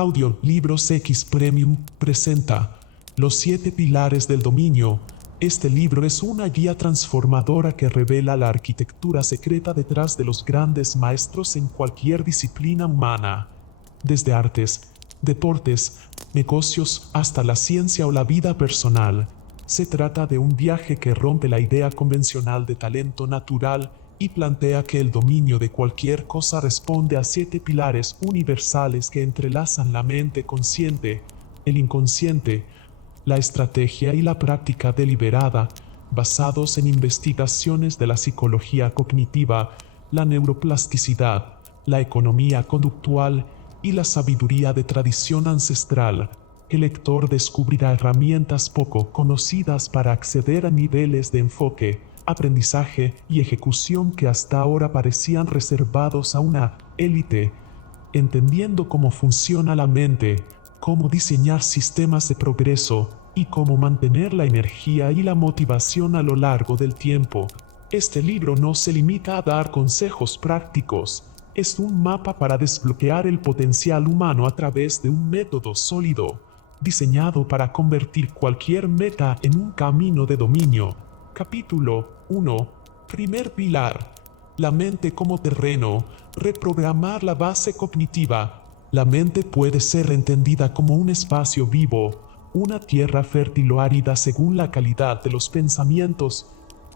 Audiolibros X Premium presenta Los 7 Pilares del Dominio. Este libro es una guía transformadora que revela la arquitectura secreta detrás de los grandes maestros en cualquier disciplina humana, desde artes, deportes, negocios hasta la ciencia o la vida personal. Se trata de un viaje que rompe la idea convencional de talento natural y plantea que el dominio de cualquier cosa responde a 7 pilares universales que entrelazan la mente consciente, el inconsciente, la estrategia y la práctica deliberada, basados en investigaciones de la psicología cognitiva, la neuroplasticidad, la economía conductual y la sabiduría de tradición ancestral. El lector descubrirá herramientas poco conocidas para acceder a niveles de enfoque, aprendizaje y ejecución que hasta ahora parecían reservados a una élite, entendiendo cómo funciona la mente, cómo diseñar sistemas de progreso y cómo mantener la energía y la motivación a lo largo del tiempo. Este libro no se limita a dar consejos prácticos, es un mapa para desbloquear el potencial humano a través de un método sólido, diseñado para convertir cualquier meta en un camino de dominio. Capítulo 1. Primer pilar. La mente como terreno. Reprogramar la base cognitiva. La mente puede ser entendida como un espacio vivo, una tierra fértil o árida según la calidad de los pensamientos,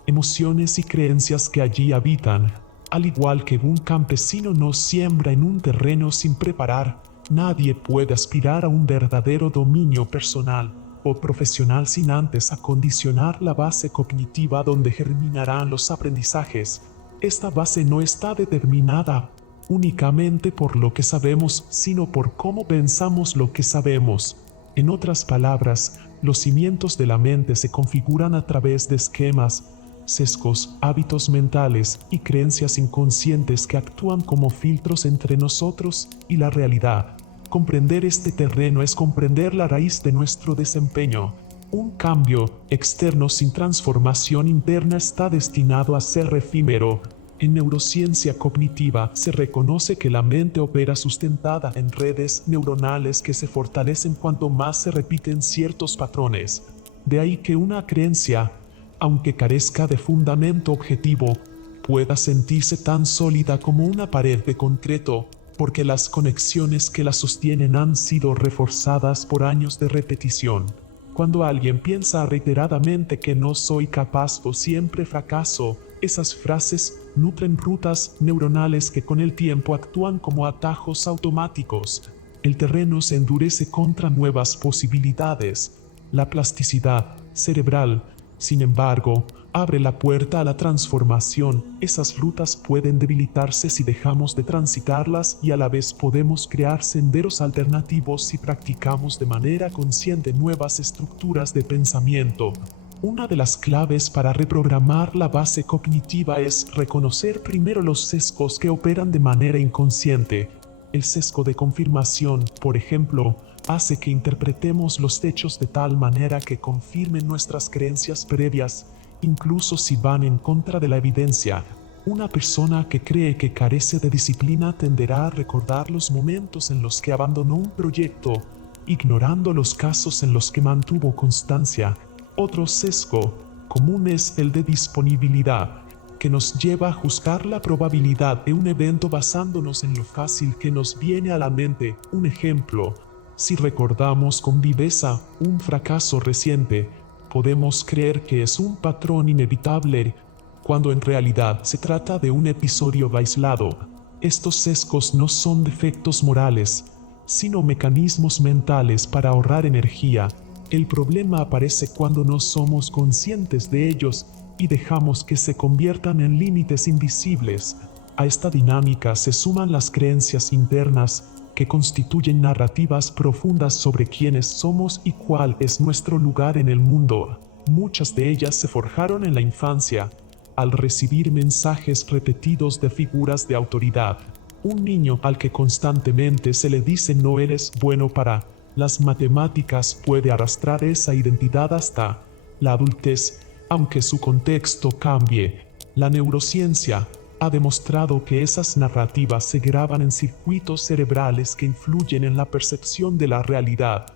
emociones y creencias que allí habitan. Al igual que un campesino no siembra en un terreno sin preparar, nadie puede aspirar a un verdadero dominio personal o profesional sin antes acondicionar la base cognitiva donde germinarán los aprendizajes. Esta base no está determinada únicamente por lo que sabemos, sino por cómo pensamos lo que sabemos. En otras palabras, los cimientos de la mente se configuran a través de esquemas, sesgos, hábitos mentales y creencias inconscientes que actúan como filtros entre nosotros y la realidad. Comprender este terreno es comprender la raíz de nuestro desempeño. Un cambio externo sin transformación interna está destinado a ser efímero. En neurociencia cognitiva se reconoce que la mente opera sustentada en redes neuronales que se fortalecen cuanto más se repiten ciertos patrones. De ahí que una creencia, aunque carezca de fundamento objetivo, pueda sentirse tan sólida como una pared de concreto, porque las conexiones que la sostienen han sido reforzadas por años de repetición. Cuando alguien piensa reiteradamente que no soy capaz o siempre fracaso, esas frases nutren rutas neuronales que con el tiempo actúan como atajos automáticos. El terreno se endurece contra nuevas posibilidades. La plasticidad cerebral, sin embargo, abre la puerta a la transformación. Esas rutas pueden debilitarse si dejamos de transitarlas y a la vez podemos crear senderos alternativos si practicamos de manera consciente nuevas estructuras de pensamiento. Una de las claves para reprogramar la base cognitiva es reconocer primero los sesgos que operan de manera inconsciente. El sesgo de confirmación, por ejemplo, hace que interpretemos los hechos de tal manera que confirmen nuestras creencias previas, incluso si van en contra de la evidencia. Una persona que cree que carece de disciplina tenderá a recordar los momentos en los que abandonó un proyecto, ignorando los casos en los que mantuvo constancia. Otro sesgo común es el de disponibilidad, que nos lleva a juzgar la probabilidad de un evento basándonos en lo fácil que nos viene a la mente. Un ejemplo: si recordamos con viveza un fracaso reciente, podemos creer que es un patrón inevitable, cuando en realidad se trata de un episodio aislado. Estos sesgos no son defectos morales, sino mecanismos mentales para ahorrar energía. El problema aparece cuando no somos conscientes de ellos y dejamos que se conviertan en límites invisibles. A esta dinámica se suman las creencias internas, que constituyen narrativas profundas sobre quiénes somos y cuál es nuestro lugar en el mundo. Muchas de ellas se forjaron en la infancia, al recibir mensajes repetidos de figuras de autoridad. Un niño al que constantemente se le dice no eres bueno para las matemáticas puede arrastrar esa identidad hasta la adultez, aunque su contexto cambie. La neurociencia ha demostrado que esas narrativas se graban en circuitos cerebrales que influyen en la percepción de la realidad,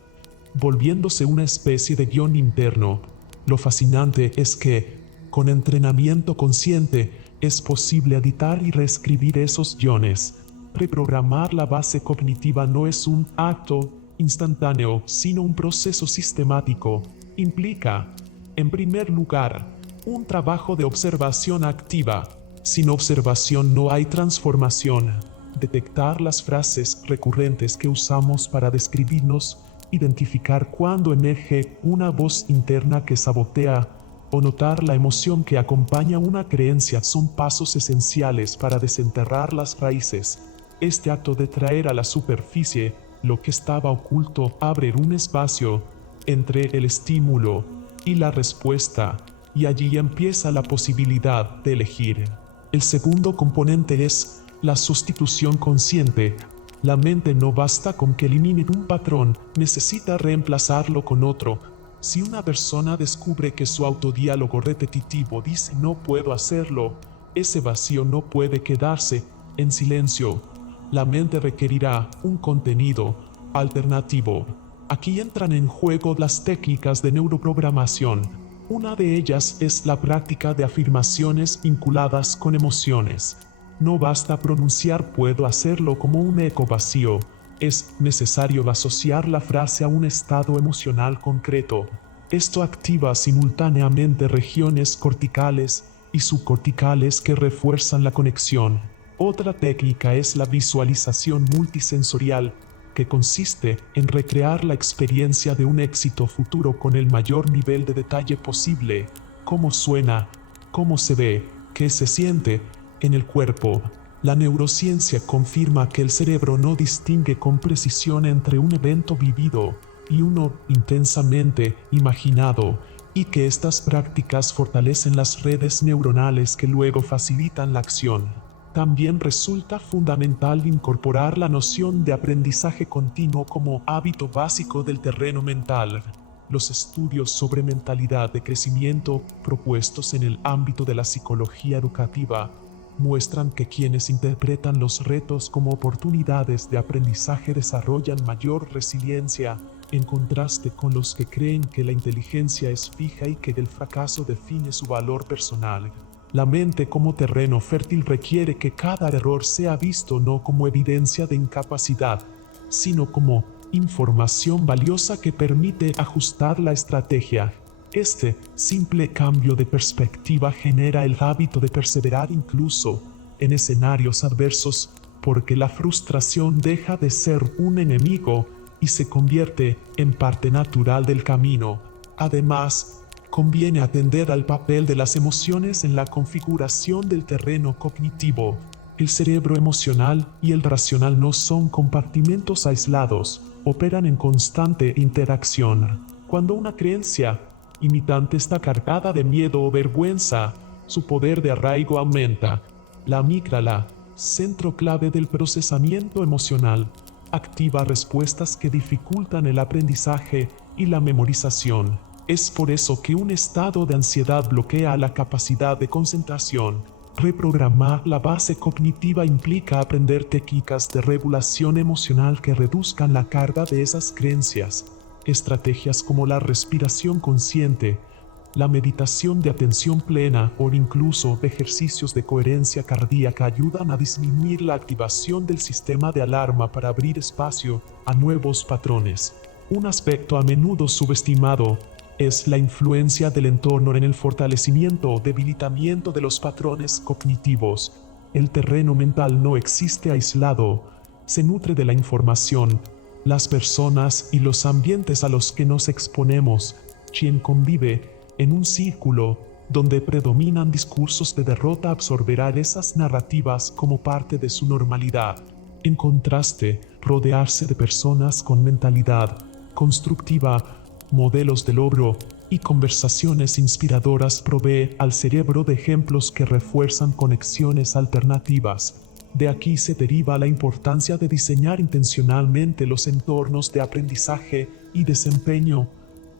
volviéndose una especie de guión interno. Lo fascinante es que, con entrenamiento consciente, es posible editar y reescribir esos guiones. Reprogramar la base cognitiva no es un acto instantáneo, sino un proceso sistemático. Implica, en primer lugar, un trabajo de observación activa. Sin observación no hay transformación. Detectar las frases recurrentes que usamos para describirnos, identificar cuando emerge una voz interna que sabotea, o notar la emoción que acompaña una creencia son pasos esenciales para desenterrar las raíces. Este acto de traer a la superficie lo que estaba oculto abre un espacio entre el estímulo y la respuesta, y allí empieza la posibilidad de elegir. El segundo componente es la sustitución consciente. La mente no basta con que elimine un patrón, necesita reemplazarlo con otro. Si una persona descubre que su autodiálogo repetitivo dice no puedo hacerlo, ese vacío no puede quedarse en silencio. La mente requerirá un contenido alternativo. Aquí entran en juego las técnicas de neuroprogramación. Una de ellas es la práctica de afirmaciones vinculadas con emociones. No basta pronunciar puedo hacerlo como un eco vacío. Es necesario asociar la frase a un estado emocional concreto. Esto activa simultáneamente regiones corticales y subcorticales que refuerzan la conexión. Otra técnica es la visualización multisensorial, que consiste en recrear la experiencia de un éxito futuro con el mayor nivel de detalle posible, cómo suena, cómo se ve, qué se siente en el cuerpo. La neurociencia confirma que el cerebro no distingue con precisión entre un evento vivido y uno intensamente imaginado, y que estas prácticas fortalecen las redes neuronales que luego facilitan la acción. También resulta fundamental incorporar la noción de aprendizaje continuo como hábito básico del terreno mental. Los estudios sobre mentalidad de crecimiento propuestos en el ámbito de la psicología educativa muestran que quienes interpretan los retos como oportunidades de aprendizaje desarrollan mayor resiliencia, en contraste con los que creen que la inteligencia es fija y que el fracaso define su valor personal. La mente como terreno fértil requiere que cada error sea visto no como evidencia de incapacidad, sino como información valiosa que permite ajustar la estrategia. Este simple cambio de perspectiva genera el hábito de perseverar incluso en escenarios adversos, porque la frustración deja de ser un enemigo y se convierte en parte natural del camino. Además, conviene atender al papel de las emociones en la configuración del terreno cognitivo. El cerebro emocional y el racional no son compartimentos aislados, operan en constante interacción. Cuando una creencia limitante está cargada de miedo o vergüenza, su poder de arraigo aumenta. La amígdala, centro clave del procesamiento emocional, activa respuestas que dificultan el aprendizaje y la memorización. Es por eso que un estado de ansiedad bloquea la capacidad de concentración. Reprogramar la base cognitiva implica aprender técnicas de regulación emocional que reduzcan la carga de esas creencias. Estrategias como la respiración consciente, la meditación de atención plena o incluso ejercicios de coherencia cardíaca ayudan a disminuir la activación del sistema de alarma para abrir espacio a nuevos patrones. Un aspecto a menudo subestimado es la influencia del entorno en el fortalecimiento o debilitamiento de los patrones cognitivos. El terreno mental no existe aislado, se nutre de la información, las personas y los ambientes a los que nos exponemos. Quien convive en un círculo donde predominan discursos de derrota absorberá esas narrativas como parte de su normalidad. En contraste, rodearse de personas con mentalidad constructiva, modelos de logro y conversaciones inspiradoras provee al cerebro de ejemplos que refuerzan conexiones alternativas. De aquí se deriva la importancia de diseñar intencionalmente los entornos de aprendizaje y desempeño,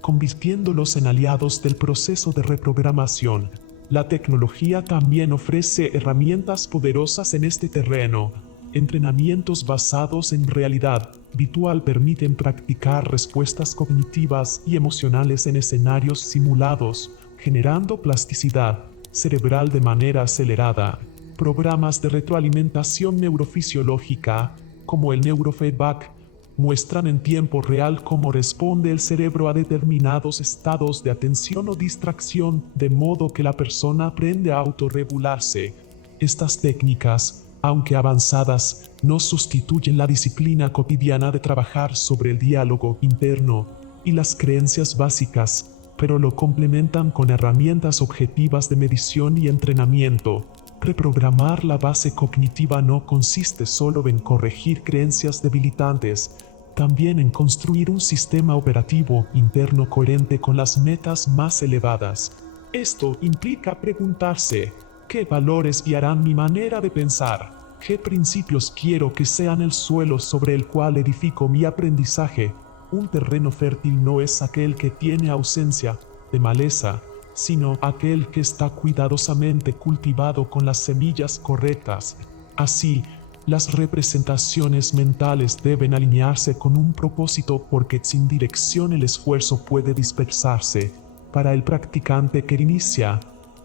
convirtiéndolos en aliados del proceso de reprogramación. La tecnología también ofrece herramientas poderosas en este terreno. Entrenamientos basados en realidad virtual permiten practicar respuestas cognitivas y emocionales en escenarios simulados, generando plasticidad cerebral de manera acelerada. Programas de retroalimentación neurofisiológica, como el neurofeedback, muestran en tiempo real cómo responde el cerebro a determinados estados de atención o distracción, de modo que la persona aprende a autorregularse. Estas técnicas, aunque avanzadas, no sustituyen la disciplina cotidiana de trabajar sobre el diálogo interno y las creencias básicas, pero lo complementan con herramientas objetivas de medición y entrenamiento. Reprogramar la base cognitiva no consiste solo en corregir creencias debilitantes, también en construir un sistema operativo interno coherente con las metas más elevadas. Esto implica preguntarse: ¿qué valores guiarán mi manera de pensar? ¿Qué principios quiero que sean el suelo sobre el cual edifico mi aprendizaje? Un terreno fértil no es aquel que tiene ausencia de maleza, sino aquel que está cuidadosamente cultivado con las semillas correctas. Así, las representaciones mentales deben alinearse con un propósito, porque sin dirección el esfuerzo puede dispersarse. Para el practicante que inicia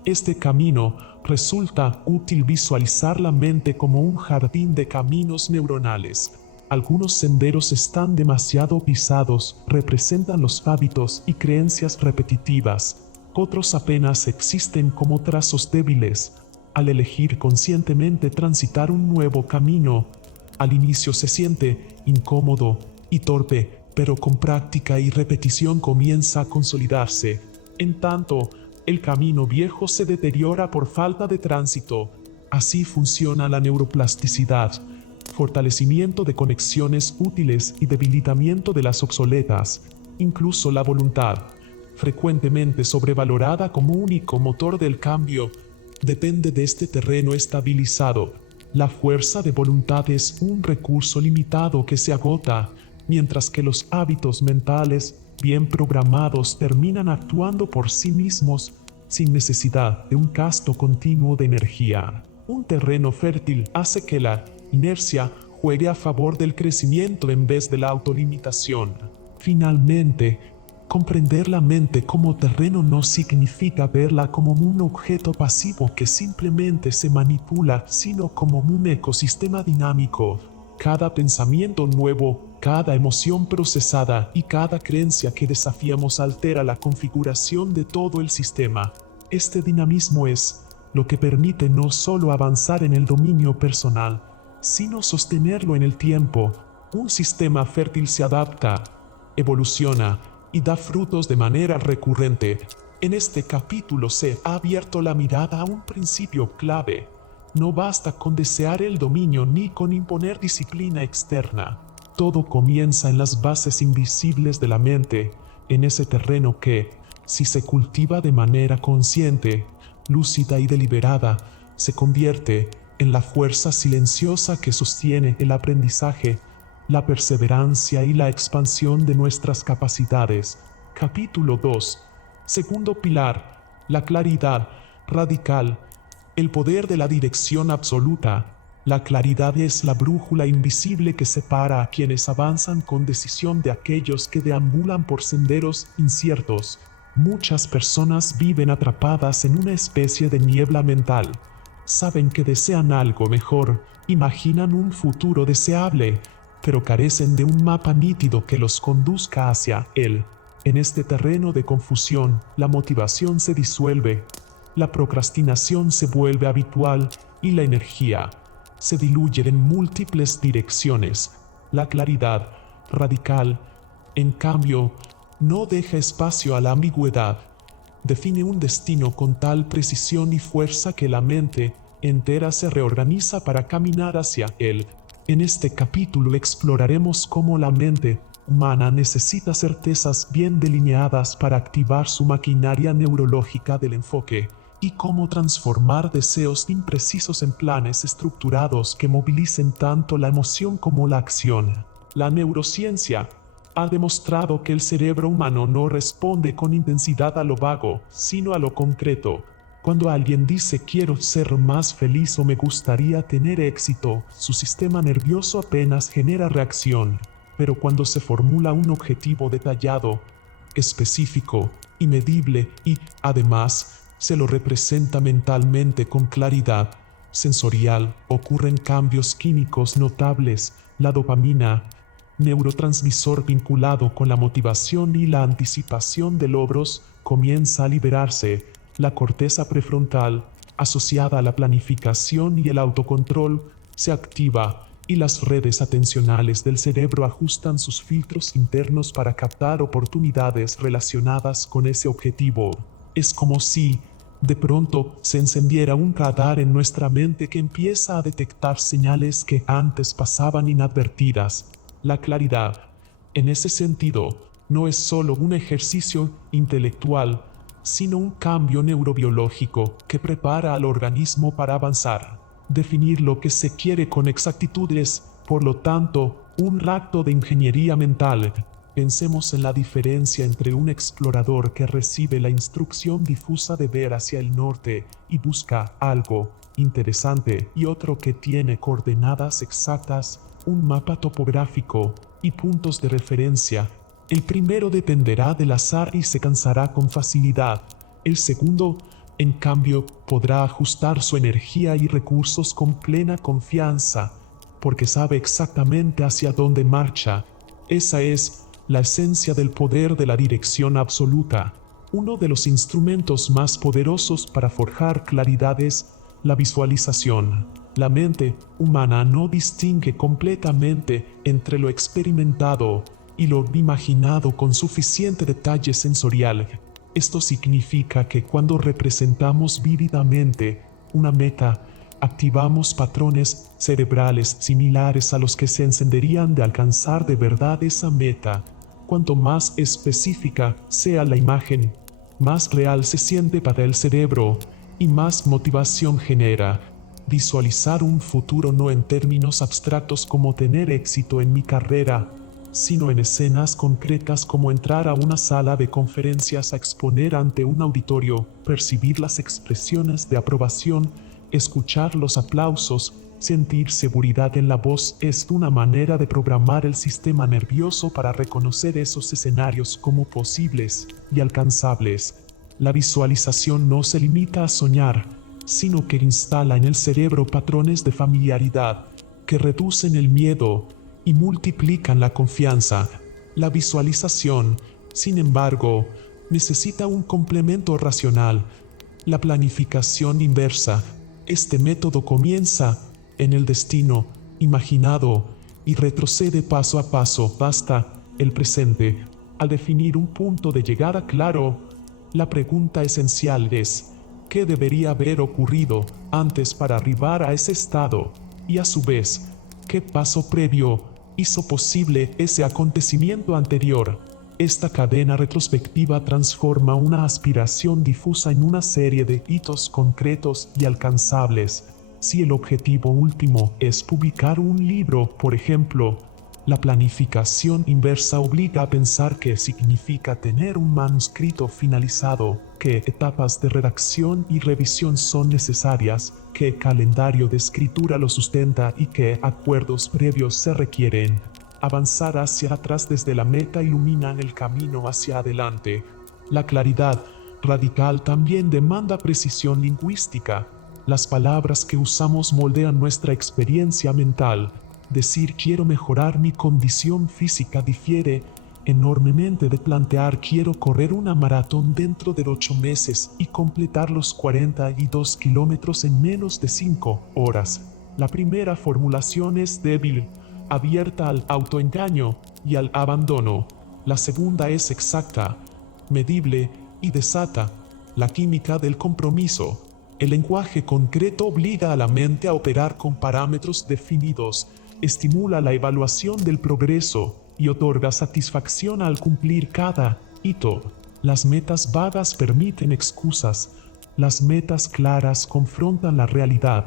este camino, resulta útil visualizar la mente como un jardín de caminos neuronales. Algunos senderos están demasiado pisados, representan los hábitos y creencias repetitivas. Otros apenas existen como trazos débiles. Al elegir conscientemente transitar un nuevo camino, al inicio se siente incómodo y torpe, pero con práctica y repetición comienza a consolidarse. En tanto, el camino viejo se deteriora por falta de tránsito. Así funciona la neuroplasticidad: fortalecimiento de conexiones útiles y debilitamiento de las obsoletas. Incluso la voluntad, frecuentemente sobrevalorada como único motor del cambio, depende de este terreno estabilizado. La fuerza de voluntad es un recurso limitado que se agota, mientras que los hábitos mentales bien programados terminan actuando por sí mismos sin necesidad de un gasto continuo de energía. Un terreno fértil hace que la inercia juegue a favor del crecimiento en vez de la autolimitación. Finalmente, comprender la mente como terreno no significa verla como un objeto pasivo que simplemente se manipula, sino como un ecosistema dinámico. Cada pensamiento nuevo, cada emoción procesada y cada creencia que desafiamos altera la configuración de todo el sistema. Este dinamismo es lo que permite no solo avanzar en el dominio personal, sino sostenerlo en el tiempo. Un sistema fértil se adapta, evoluciona y da frutos de manera recurrente. En este capítulo se ha abierto la mirada a un principio clave. No basta con desear el dominio ni con imponer disciplina externa. Todo comienza en las bases invisibles de la mente, en ese terreno que, si se cultiva de manera consciente, lúcida y deliberada, se convierte en la fuerza silenciosa que sostiene el aprendizaje, la perseverancia y la expansión de nuestras capacidades. Capítulo 2. Segundo pilar: la claridad radical. El poder de la dirección absoluta. La claridad es la brújula invisible que separa a quienes avanzan con decisión de aquellos que deambulan por senderos inciertos. Muchas personas viven atrapadas en una especie de niebla mental. Saben que desean algo mejor, imaginan un futuro deseable, pero carecen de un mapa nítido que los conduzca hacia él. En este terreno de confusión, la motivación se disuelve, la procrastinación se vuelve habitual y la energía se diluye en múltiples direcciones. La claridad radical, en cambio, no deja espacio a la ambigüedad. Define un destino con tal precisión y fuerza que la mente entera se reorganiza para caminar hacia él. En este capítulo exploraremos cómo la mente humana necesita certezas bien delineadas para activar su maquinaria neurológica del enfoque, y cómo transformar deseos imprecisos en planes estructurados que movilicen tanto la emoción como la acción. La neurociencia ha demostrado que el cerebro humano no responde con intensidad a lo vago, sino a lo concreto. Cuando alguien dice quiero ser más feliz o me gustaría tener éxito, su sistema nervioso apenas genera reacción. Pero cuando se formula un objetivo detallado, específico y medible y, además, se lo representa mentalmente con claridad sensorial, ocurren cambios químicos notables. La dopamina, neurotransmisor vinculado con la motivación y la anticipación de logros, comienza a liberarse. La corteza prefrontal, asociada a la planificación y el autocontrol, se activa y las redes atencionales del cerebro ajustan sus filtros internos para captar oportunidades relacionadas con ese objetivo. Es como si, de pronto, se encendiera un radar en nuestra mente que empieza a detectar señales que antes pasaban inadvertidas. La claridad, en ese sentido, no es solo un ejercicio intelectual, sino un cambio neurobiológico que prepara al organismo para avanzar. Definir lo que se quiere con exactitud es, por lo tanto, un acto de ingeniería mental. Pensemos en la diferencia entre un explorador que recibe la instrucción difusa de ver hacia el norte y busca algo interesante y otro que tiene coordenadas exactas, un mapa topográfico y puntos de referencia. El primero dependerá del azar y se cansará con facilidad. El segundo, en cambio, podrá ajustar su energía y recursos con plena confianza, porque sabe exactamente hacia dónde marcha. Esa es la esencia del poder de la dirección absoluta. Uno de los instrumentos más poderosos para forjar claridad es la visualización. La mente humana no distingue completamente entre lo experimentado y lo imaginado con suficiente detalle sensorial. Esto significa que cuando representamos vívidamente una meta, activamos patrones cerebrales similares a los que se encenderían de alcanzar de verdad esa meta. Cuanto más específica sea la imagen, más real se siente para el cerebro y más motivación genera. Visualizar un futuro no en términos abstractos como tener éxito en mi carrera, sino en escenas concretas como entrar a una sala de conferencias a exponer ante un auditorio, percibir las expresiones de aprobación, escuchar los aplausos, sentir seguridad en la voz es una manera de programar el sistema nervioso para reconocer esos escenarios como posibles y alcanzables. La visualización no se limita a soñar, sino que instala en el cerebro patrones de familiaridad que reducen el miedo y multiplican la confianza. La visualización, sin embargo, necesita un complemento racional, la planificación inversa. Este método comienza en el destino imaginado y retrocede paso a paso hasta el presente. Al definir un punto de llegada claro, la pregunta esencial es: ¿qué debería haber ocurrido antes para arribar a ese estado? Y a su vez, ¿qué paso previo hizo posible ese acontecimiento anterior? Esta cadena retrospectiva transforma una aspiración difusa en una serie de hitos concretos y alcanzables. Si el objetivo último es publicar un libro, por ejemplo, la planificación inversa obliga a pensar qué significa tener un manuscrito finalizado, qué etapas de redacción y revisión son necesarias, qué calendario de escritura lo sustenta y qué acuerdos previos se requieren. Avanzar hacia atrás desde la meta ilumina el camino hacia adelante. La claridad radical también demanda precisión lingüística. Las palabras que usamos moldean nuestra experiencia mental. Decir quiero mejorar mi condición física difiere enormemente de plantear quiero correr una maratón dentro de 8 meses y completar los 42 kilómetros en menos de 5 horas. La primera formulación es débil, abierta al autoengaño y al abandono. La segunda es exacta, medible y desata la química del compromiso. El lenguaje concreto obliga a la mente a operar con parámetros definidos, estimula la evaluación del progreso y otorga satisfacción al cumplir cada hito. Las metas vagas permiten excusas, las metas claras confrontan la realidad.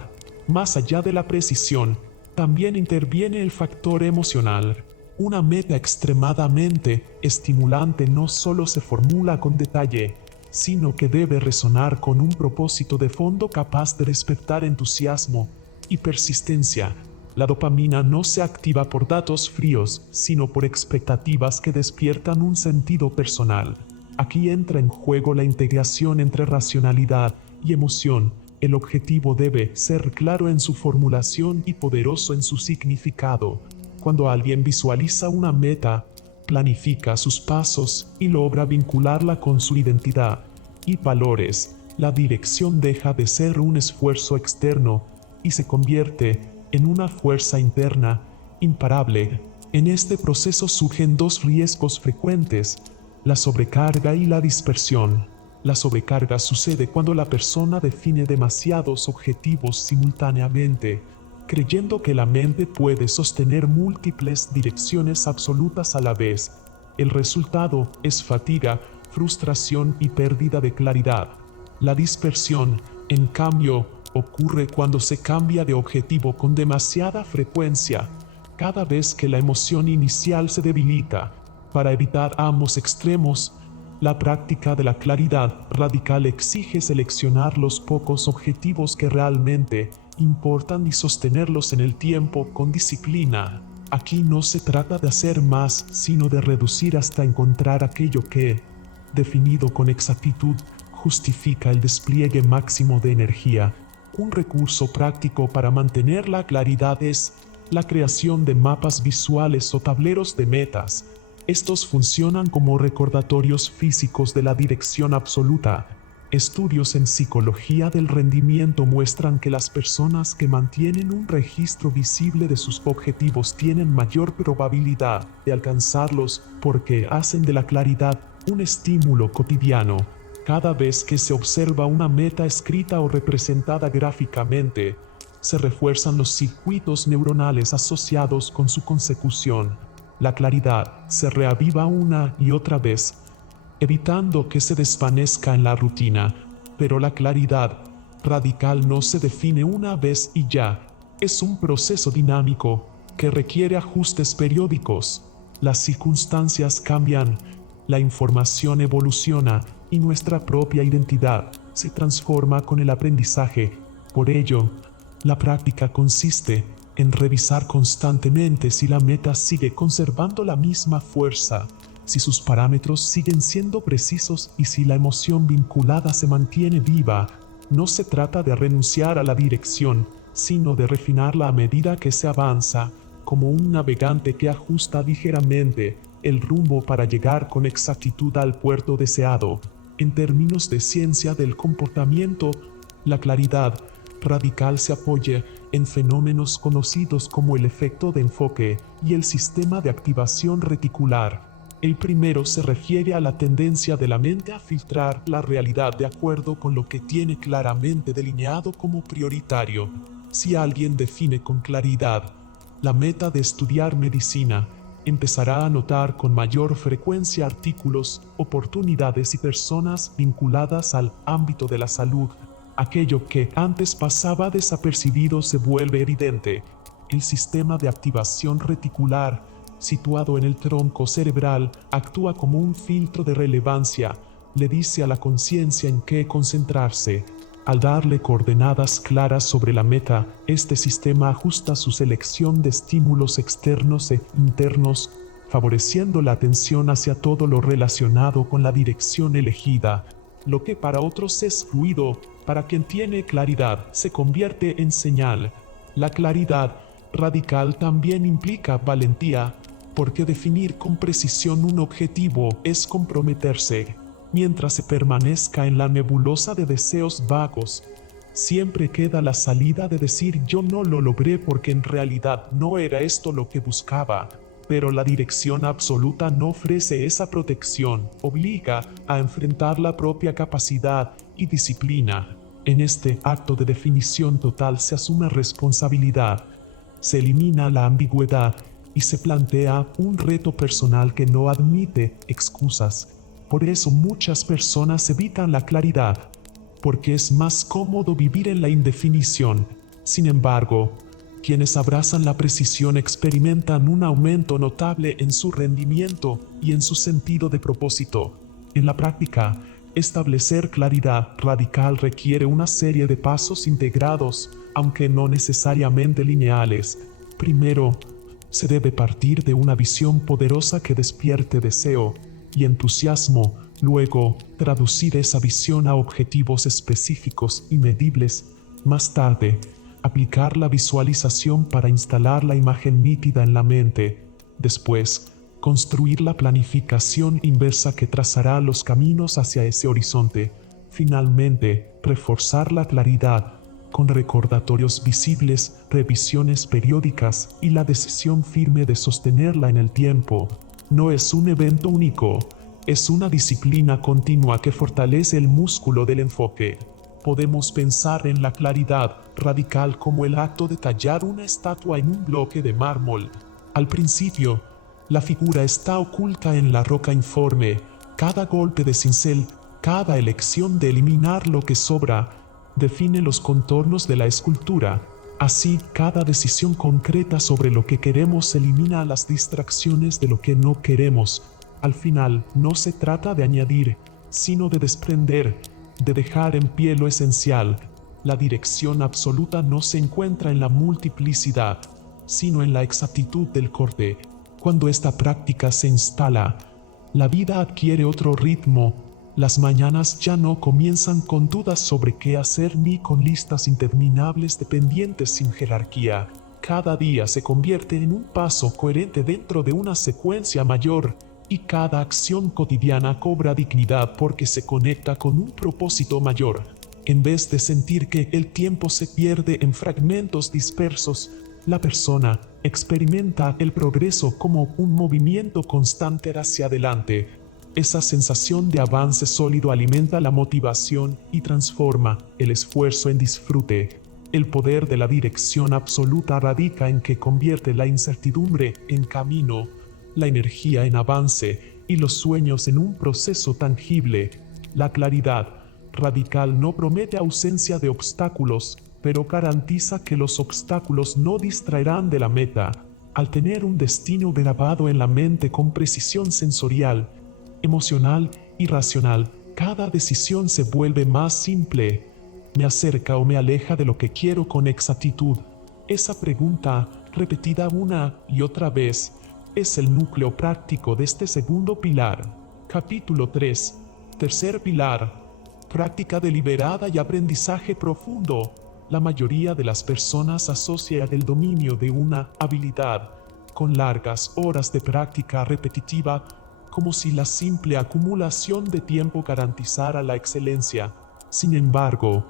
Más allá de la precisión, también interviene el factor emocional. Una meta extremadamente estimulante no solo se formula con detalle, sino que debe resonar con un propósito de fondo capaz de despertar entusiasmo y persistencia. La dopamina no se activa por datos fríos, sino por expectativas que despiertan un sentido personal. Aquí entra en juego la integración entre racionalidad y emoción. El objetivo debe ser claro en su formulación y poderoso en su significado. Cuando alguien visualiza una meta, planifica sus pasos y logra vincularla con su identidad y valores, la dirección deja de ser un esfuerzo externo y se convierte en una fuerza interna imparable. En este proceso surgen dos riesgos frecuentes: la sobrecarga y la dispersión. La sobrecarga sucede cuando la persona define demasiados objetivos simultáneamente, creyendo que la mente puede sostener múltiples direcciones absolutas a la vez. El resultado es fatiga, frustración y pérdida de claridad. La dispersión, en cambio, ocurre cuando se cambia de objetivo con demasiada frecuencia, cada vez que la emoción inicial se debilita. Para evitar ambos extremos, la práctica de la claridad radical exige seleccionar los pocos objetivos que realmente importan y sostenerlos en el tiempo con disciplina. Aquí no se trata de hacer más, sino de reducir hasta encontrar aquello que, definido con exactitud, justifica el despliegue máximo de energía. Un recurso práctico para mantener la claridad es la creación de mapas visuales o tableros de metas. Estos funcionan como recordatorios físicos de la dirección absoluta. Estudios en psicología del rendimiento muestran que las personas que mantienen un registro visible de sus objetivos tienen mayor probabilidad de alcanzarlos porque hacen de la claridad un estímulo cotidiano. Cada vez que se observa una meta escrita o representada gráficamente, se refuerzan los circuitos neuronales asociados con su consecución. La claridad se reaviva una y otra vez, evitando que se desvanezca en la rutina, pero la claridad radical no se define una vez y ya. Es un proceso dinámico que requiere ajustes periódicos. Las circunstancias cambian, la información evoluciona y nuestra propia identidad se transforma con el aprendizaje. Por ello, la práctica consiste en revisar constantemente si la meta sigue conservando la misma fuerza, si sus parámetros siguen siendo precisos y si la emoción vinculada se mantiene viva. No se trata de renunciar a la dirección, sino de refinarla a medida que se avanza, como un navegante que ajusta ligeramente el rumbo para llegar con exactitud al puerto deseado. En términos de ciencia del comportamiento, la claridad radical se apoya en fenómenos conocidos como el efecto de enfoque y el sistema de activación reticular. El primero se refiere a la tendencia de la mente a filtrar la realidad de acuerdo con lo que tiene claramente delineado como prioritario. Si alguien define con claridad la meta de estudiar medicina, empezará a notar con mayor frecuencia artículos, oportunidades y personas vinculadas al ámbito de la salud. Aquello que antes pasaba desapercibido se vuelve evidente. El sistema de activación reticular, situado en el tronco cerebral, actúa como un filtro de relevancia, le dice a la conciencia en qué concentrarse. Al darle coordenadas claras sobre la meta, este sistema ajusta su selección de estímulos externos e internos, favoreciendo la atención hacia todo lo relacionado con la dirección elegida. Lo que para otros es ruido, para quien tiene claridad se convierte en señal. La claridad radical también implica valentía, porque definir con precisión un objetivo es comprometerse. Mientras se permanezca en la nebulosa de deseos vagos, siempre queda la salida de decir yo no lo logré porque en realidad no era esto lo que buscaba. Pero la dirección absoluta no ofrece esa protección, obliga a enfrentar la propia capacidad y disciplina. En este acto de definición total se asume responsabilidad, se elimina la ambigüedad y se plantea un reto personal que no admite excusas. Por eso muchas personas evitan la claridad, porque es más cómodo vivir en la indefinición. Sin embargo, quienes abrazan la precisión experimentan un aumento notable en su rendimiento y en su sentido de propósito. En la práctica, Establecer claridad radical requiere una serie de pasos integrados, aunque no necesariamente lineales. Primero, se debe partir de una visión poderosa que despierte deseo y entusiasmo. Luego, traducir esa visión a objetivos específicos y medibles. Más tarde, aplicar la visualización para instalar la imagen nítida en la mente. Después, construir la planificación inversa que trazará los caminos hacia ese horizonte. Finalmente, reforzar la claridad con recordatorios visibles, revisiones periódicas y la decisión firme de sostenerla en el tiempo. No es un evento único, es una disciplina continua que fortalece el músculo del enfoque. Podemos pensar en la claridad radical como el acto de tallar una estatua en un bloque de mármol. Al principio, la figura está oculta en la roca informe. Cada golpe de cincel, cada elección de eliminar lo que sobra, define los contornos de la escultura. Así, cada decisión concreta sobre lo que queremos elimina las distracciones de lo que no queremos. Al final, no se trata de añadir, sino de desprender, de dejar en pie lo esencial. La dirección absoluta no se encuentra en la multiplicidad, sino en la exactitud del corte. Cuando esta práctica se instala, la vida adquiere otro ritmo. Las mañanas ya no comienzan con dudas sobre qué hacer ni con listas interminables de pendientes sin jerarquía. Cada día se convierte en un paso coherente dentro de una secuencia mayor, y cada acción cotidiana cobra dignidad porque se conecta con un propósito mayor. En vez de sentir que el tiempo se pierde en fragmentos dispersos, la persona experimenta el progreso como un movimiento constante hacia adelante. Esa sensación de avance sólido alimenta la motivación y transforma el esfuerzo en disfrute. El poder de la dirección absoluta radica en que convierte la incertidumbre en camino, la energía en avance y los sueños en un proceso tangible. La claridad radical no promete ausencia de obstáculos, pero garantiza que los obstáculos no distraerán de la meta. Al tener un destino grabado en la mente con precisión sensorial, emocional y racional, cada decisión se vuelve más simple. ¿Me acerca o me aleja de lo que quiero con exactitud? Esa pregunta, repetida una y otra vez, es el núcleo práctico de este segundo pilar. Capítulo 3. Tercer pilar. Práctica deliberada y aprendizaje profundo. La mayoría de las personas asocia el dominio de una habilidad con largas horas de práctica repetitiva, como si la simple acumulación de tiempo garantizara la excelencia. Sin embargo,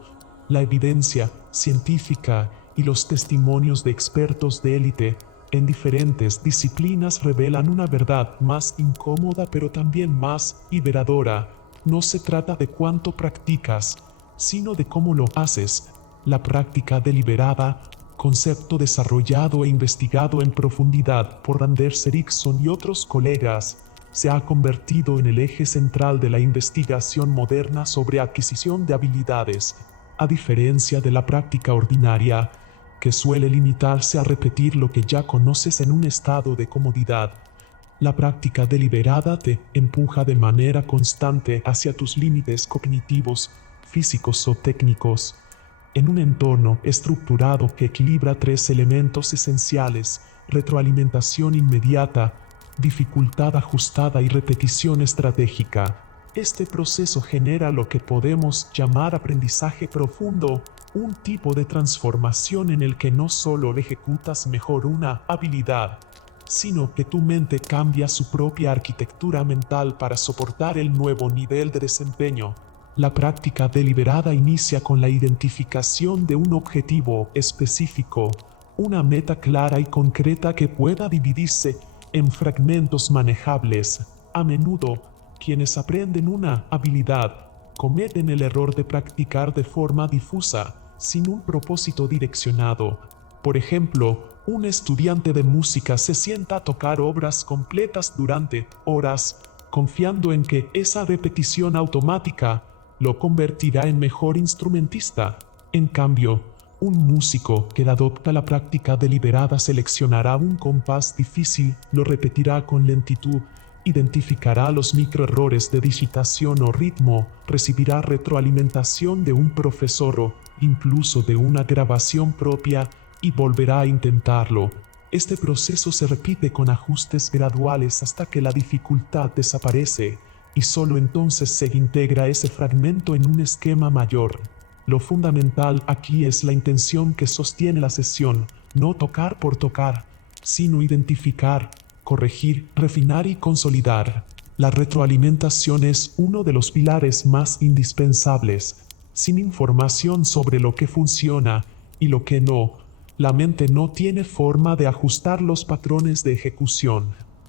la evidencia científica y los testimonios de expertos de élite en diferentes disciplinas revelan una verdad más incómoda pero también más liberadora. No se trata de cuánto practicas, sino de cómo lo haces. La práctica deliberada, concepto desarrollado e investigado en profundidad por Anders Ericsson y otros colegas, se ha convertido en el eje central de la investigación moderna sobre adquisición de habilidades, a diferencia de la práctica ordinaria, que suele limitarse a repetir lo que ya conoces en un estado de comodidad. La práctica deliberada te empuja de manera constante hacia tus límites cognitivos, físicos o técnicos, en un entorno estructurado que equilibra tres elementos esenciales: retroalimentación inmediata, dificultad ajustada y repetición estratégica. Este proceso genera lo que podemos llamar aprendizaje profundo, un tipo de transformación en el que no solo ejecutas mejor una habilidad, sino que tu mente cambia su propia arquitectura mental para soportar el nuevo nivel de desempeño. La práctica deliberada inicia con la identificación de un objetivo específico, una meta clara y concreta que pueda dividirse en fragmentos manejables. A menudo, quienes aprenden una habilidad cometen el error de practicar de forma difusa, sin un propósito direccionado. Por ejemplo, un estudiante de música se sienta a tocar obras completas durante horas, confiando en que esa repetición automática lo convertirá en mejor instrumentista. En cambio, un músico que adopta la práctica deliberada seleccionará un compás difícil, lo repetirá con lentitud identificará los microerrores de digitación o ritmo, recibirá retroalimentación de un profesor o incluso de una grabación propia y volverá a intentarlo. Este proceso se repite con ajustes graduales hasta que la dificultad desaparece y solo entonces se integra ese fragmento en un esquema mayor. Lo fundamental aquí es la intención que sostiene la sesión, no tocar por tocar, sino identificar, corregir, refinar y consolidar. La retroalimentación es uno de los pilares más indispensables. Sin información sobre lo que funciona y lo que no, la mente no tiene forma de ajustar los patrones de ejecución.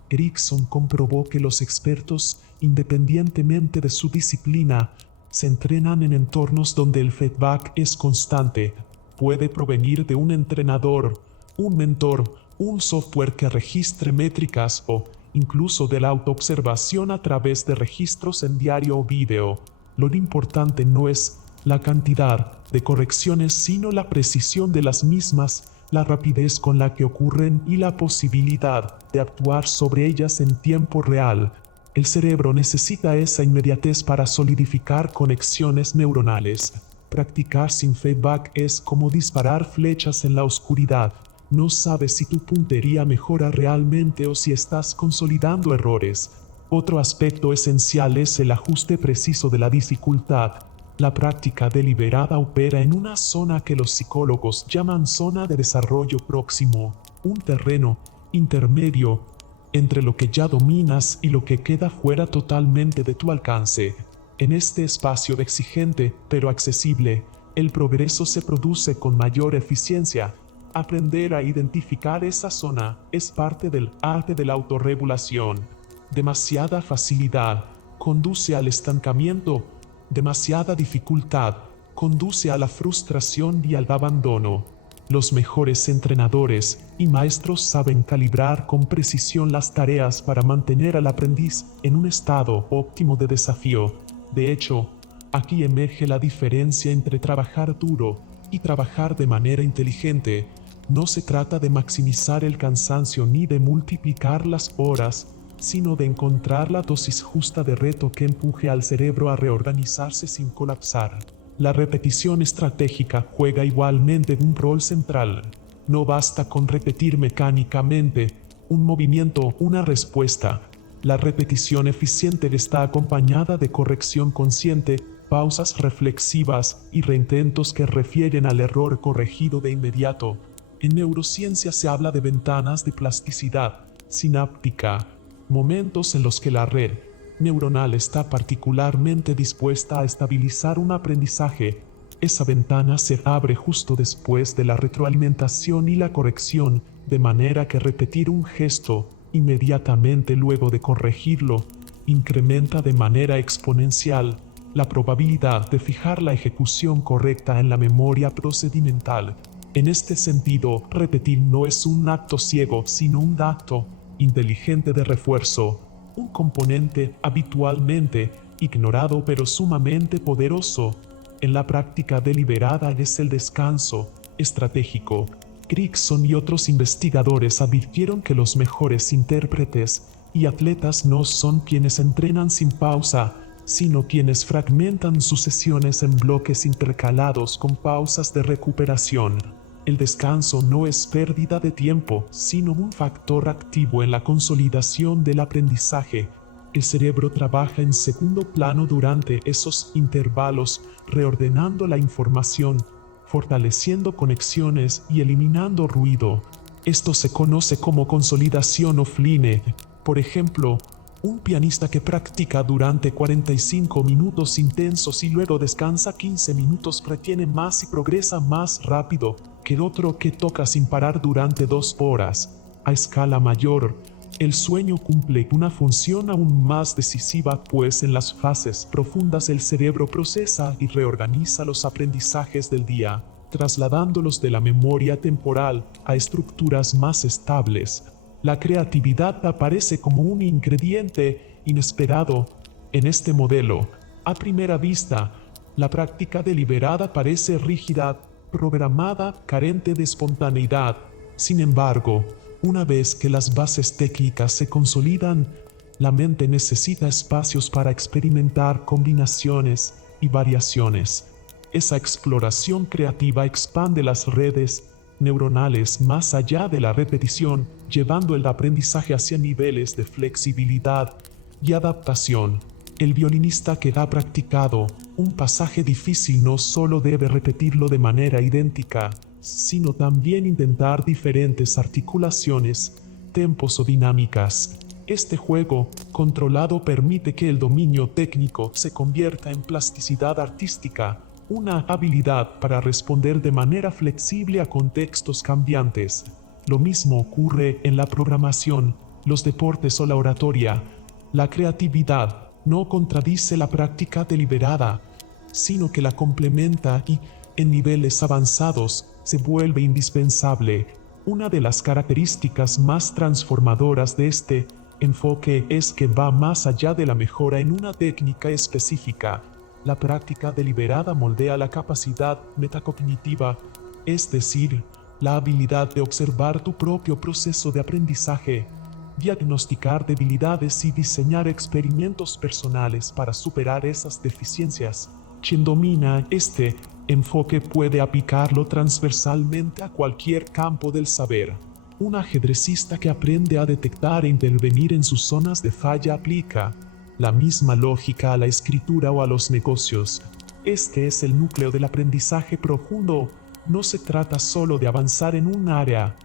Erickson comprobó que los expertos, independientemente de su disciplina, se entrenan en entornos donde el feedback es constante. Puede provenir de un entrenador, un mentor, un software que registre métricas o incluso de la autoobservación a través de registros en diario o video. Lo importante no es la cantidad de correcciones sino la precisión de las mismas, la rapidez con la que ocurren y la posibilidad de actuar sobre ellas en tiempo real. El cerebro necesita esa inmediatez para solidificar conexiones neuronales. Practicar sin feedback es como disparar flechas en la oscuridad. No sabes si tu puntería mejora realmente o si estás consolidando errores. Otro aspecto esencial es el ajuste preciso de la dificultad. La práctica deliberada opera en una zona que los psicólogos llaman zona de desarrollo próximo, un terreno intermedio entre lo que ya dominas y lo que queda fuera totalmente de tu alcance. En este espacio exigente pero accesible, el progreso se produce con mayor eficiencia. Aprender a identificar esa zona es parte del arte de la autorregulación. Demasiada facilidad conduce al estancamiento. Demasiada dificultad conduce a la frustración y al abandono. Los mejores entrenadores y maestros saben calibrar con precisión las tareas para mantener al aprendiz en un estado óptimo de desafío. De hecho, aquí emerge la diferencia entre trabajar duro y trabajar de manera inteligente. No se trata de maximizar el cansancio ni de multiplicar las horas, sino de encontrar la dosis justa de reto que empuje al cerebro a reorganizarse sin colapsar. La repetición estratégica juega igualmente un rol central. No basta con repetir mecánicamente un movimiento, una respuesta. La repetición eficiente está acompañada de corrección consciente, pausas reflexivas y reintentos que refieren al error corregido de inmediato. En neurociencia se habla de ventanas de plasticidad sináptica, momentos en los que la red neuronal está particularmente dispuesta a estabilizar un aprendizaje. Esa ventana se abre justo después de la retroalimentación y la corrección, de manera que repetir un gesto inmediatamente luego de corregirlo incrementa de manera exponencial la probabilidad de fijar la ejecución correcta en la memoria procedimental. En este sentido, repetir no es un acto ciego, sino un acto inteligente de refuerzo, un componente habitualmente ignorado pero sumamente poderoso. En la práctica deliberada es el descanso estratégico. Erickson y otros investigadores advirtieron que los mejores intérpretes y atletas no son quienes entrenan sin pausa, sino quienes fragmentan sus sesiones en bloques intercalados con pausas de recuperación. El descanso no es pérdida de tiempo, sino un factor activo en la consolidación del aprendizaje. El cerebro trabaja en segundo plano durante esos intervalos, reordenando la información, fortaleciendo conexiones y eliminando ruido. Esto se conoce como consolidación offline. Por ejemplo, un pianista que practica durante 45 minutos intensos y luego descansa 15 minutos retiene más y progresa más rápido que otro que toca sin parar durante 2 horas. A escala mayor, el sueño cumple una función aún más decisiva, pues en las fases profundas el cerebro procesa y reorganiza los aprendizajes del día, trasladándolos de la memoria temporal a estructuras más estables. La creatividad aparece como un ingrediente inesperado en este modelo. A primera vista, la práctica deliberada parece rígida, programada, carente de espontaneidad. Sin embargo, una vez que las bases técnicas se consolidan, La mente necesita espacios para experimentar combinaciones y variaciones. Esa exploración creativa expande las redes neuronales más allá de la repetición, llevando el aprendizaje hacia niveles de flexibilidad y adaptación. El violinista que ha practicado un pasaje difícil no solo debe repetirlo de manera idéntica, sino también intentar diferentes articulaciones, tempos o dinámicas. Este juego controlado permite que el dominio técnico se convierta en plasticidad artística, una habilidad para responder de manera flexible a contextos cambiantes. Lo mismo ocurre en la programación, los deportes o la oratoria. La creatividad no contradice la práctica deliberada, sino que la complementa y, en niveles avanzados, se vuelve indispensable. Una de las características más transformadoras de este enfoque es que va más allá de la mejora en una técnica específica. La práctica deliberada moldea la capacidad metacognitiva, es decir, la habilidad de observar tu propio proceso de aprendizaje, diagnosticar debilidades y diseñar experimentos personales para superar esas deficiencias. Quien domina este enfoque puede aplicarlo transversalmente a cualquier campo del saber. Un ajedrecista que aprende a detectar e intervenir en sus zonas de falla aplica la misma lógica a la escritura o a los negocios. Este es el núcleo del aprendizaje profundo. No se trata solo de avanzar en un área,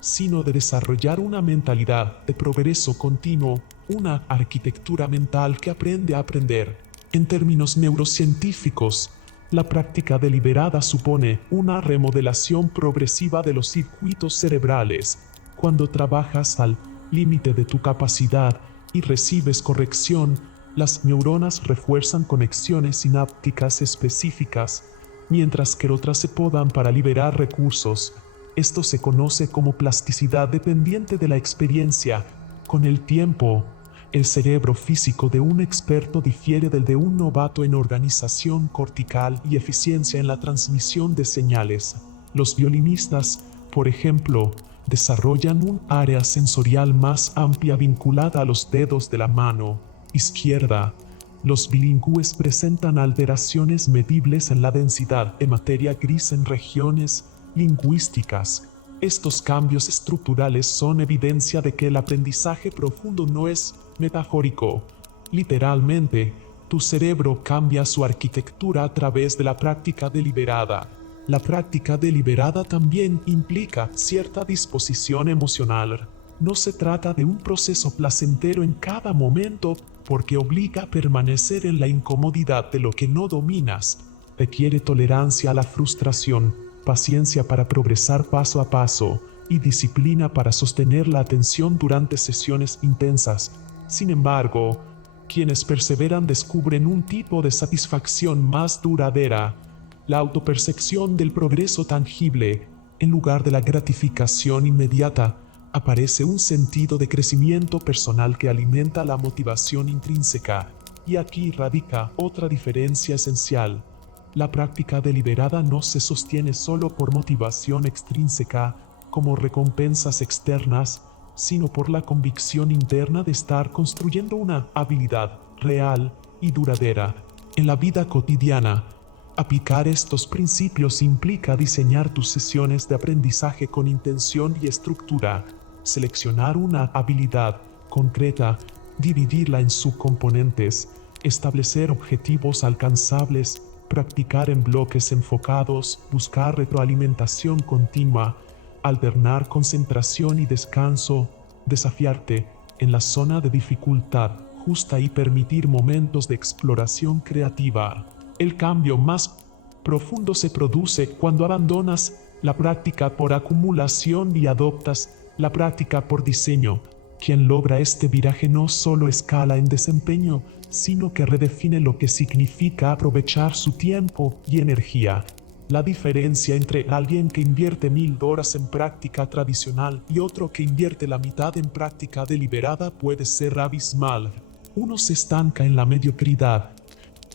sino de desarrollar una mentalidad de progreso continuo, una arquitectura mental que aprende a aprender. En términos neurocientíficos, la práctica deliberada supone una remodelación progresiva de los circuitos cerebrales. Cuando trabajas al límite de tu capacidad y recibes corrección, las neuronas refuerzan conexiones sinápticas específicas, mientras que otras se podan para liberar recursos. Esto se conoce como plasticidad dependiente de la experiencia. Con el tiempo, el cerebro físico de un experto difiere del de un novato en organización cortical y eficiencia en la transmisión de señales. Los violinistas, por ejemplo, desarrollan un área sensorial más amplia vinculada a los dedos de la mano izquierda. Los bilingües presentan alteraciones medibles en la densidad de materia gris en regiones lingüísticas. Estos cambios estructurales son evidencia de que el aprendizaje profundo no es metafórico. Literalmente, tu cerebro cambia su arquitectura a través de la práctica deliberada. La práctica deliberada también implica cierta disposición emocional. No se trata de un proceso placentero en cada momento porque obliga a permanecer en la incomodidad de lo que no dominas. Requiere tolerancia a la frustración, paciencia para progresar paso a paso y disciplina para sostener la atención durante sesiones intensas. Sin embargo, quienes perseveran descubren un tipo de satisfacción más duradera, la autopercepción del progreso tangible. En lugar de la gratificación inmediata, aparece un sentido de crecimiento personal que alimenta la motivación intrínseca. Y aquí radica otra diferencia esencial. La práctica deliberada no se sostiene solo por motivación extrínseca, como recompensas externas, sino por la convicción interna de estar construyendo una habilidad real y duradera. En la vida cotidiana, aplicar estos principios implica diseñar tus sesiones de aprendizaje con intención y estructura, seleccionar una habilidad concreta, dividirla en subcomponentes, establecer objetivos alcanzables, practicar en bloques enfocados, buscar retroalimentación continua, alternar concentración y descanso, desafiarte en la zona de dificultad justa y permitir momentos de exploración creativa. El cambio más profundo se produce cuando abandonas la práctica por acumulación y adoptas la práctica por diseño. Quien logra este viraje no solo escala en desempeño, sino que redefine lo que significa aprovechar su tiempo y energía. La diferencia entre alguien que invierte 1000 horas en práctica tradicional y otro que invierte la mitad en práctica deliberada puede ser abismal. Uno se estanca en la mediocridad,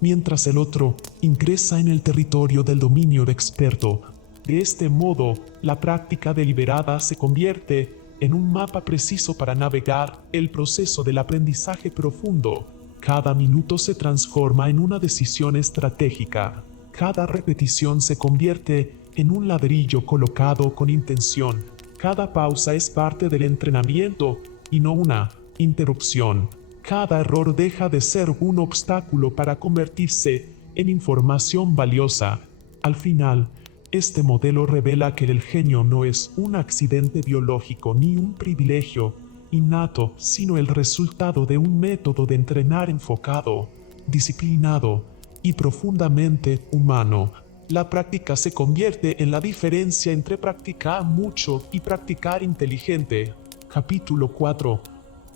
mientras el otro ingresa en el territorio del dominio de experto. De este modo, la práctica deliberada se convierte en un mapa preciso para navegar el proceso del aprendizaje profundo. Cada minuto se transforma en una decisión estratégica. Cada repetición se convierte en un ladrillo colocado con intención. Cada pausa es parte del entrenamiento y no una interrupción. Cada error deja de ser un obstáculo para convertirse en información valiosa. Al final, este modelo revela que el genio no es un accidente biológico ni un privilegio innato, sino el resultado de un método de entrenar enfocado, disciplinado y profundamente humano. La práctica se convierte en la diferencia entre practicar mucho y practicar inteligente. Capítulo 4.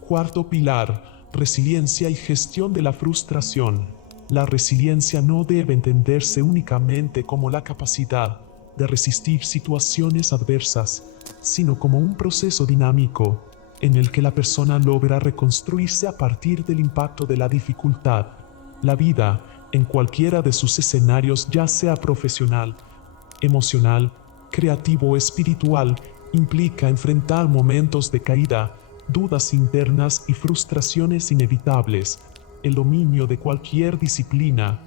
Cuarto pilar: resiliencia y gestión de la frustración. La resiliencia no debe entenderse únicamente como la capacidad de resistir situaciones adversas, sino como un proceso dinámico en el que la persona logra reconstruirse a partir del impacto de la dificultad. La vida, en cualquiera de sus escenarios, ya sea profesional, emocional, creativo o espiritual, implica enfrentar momentos de caída, dudas internas y frustraciones inevitables. El dominio de cualquier disciplina,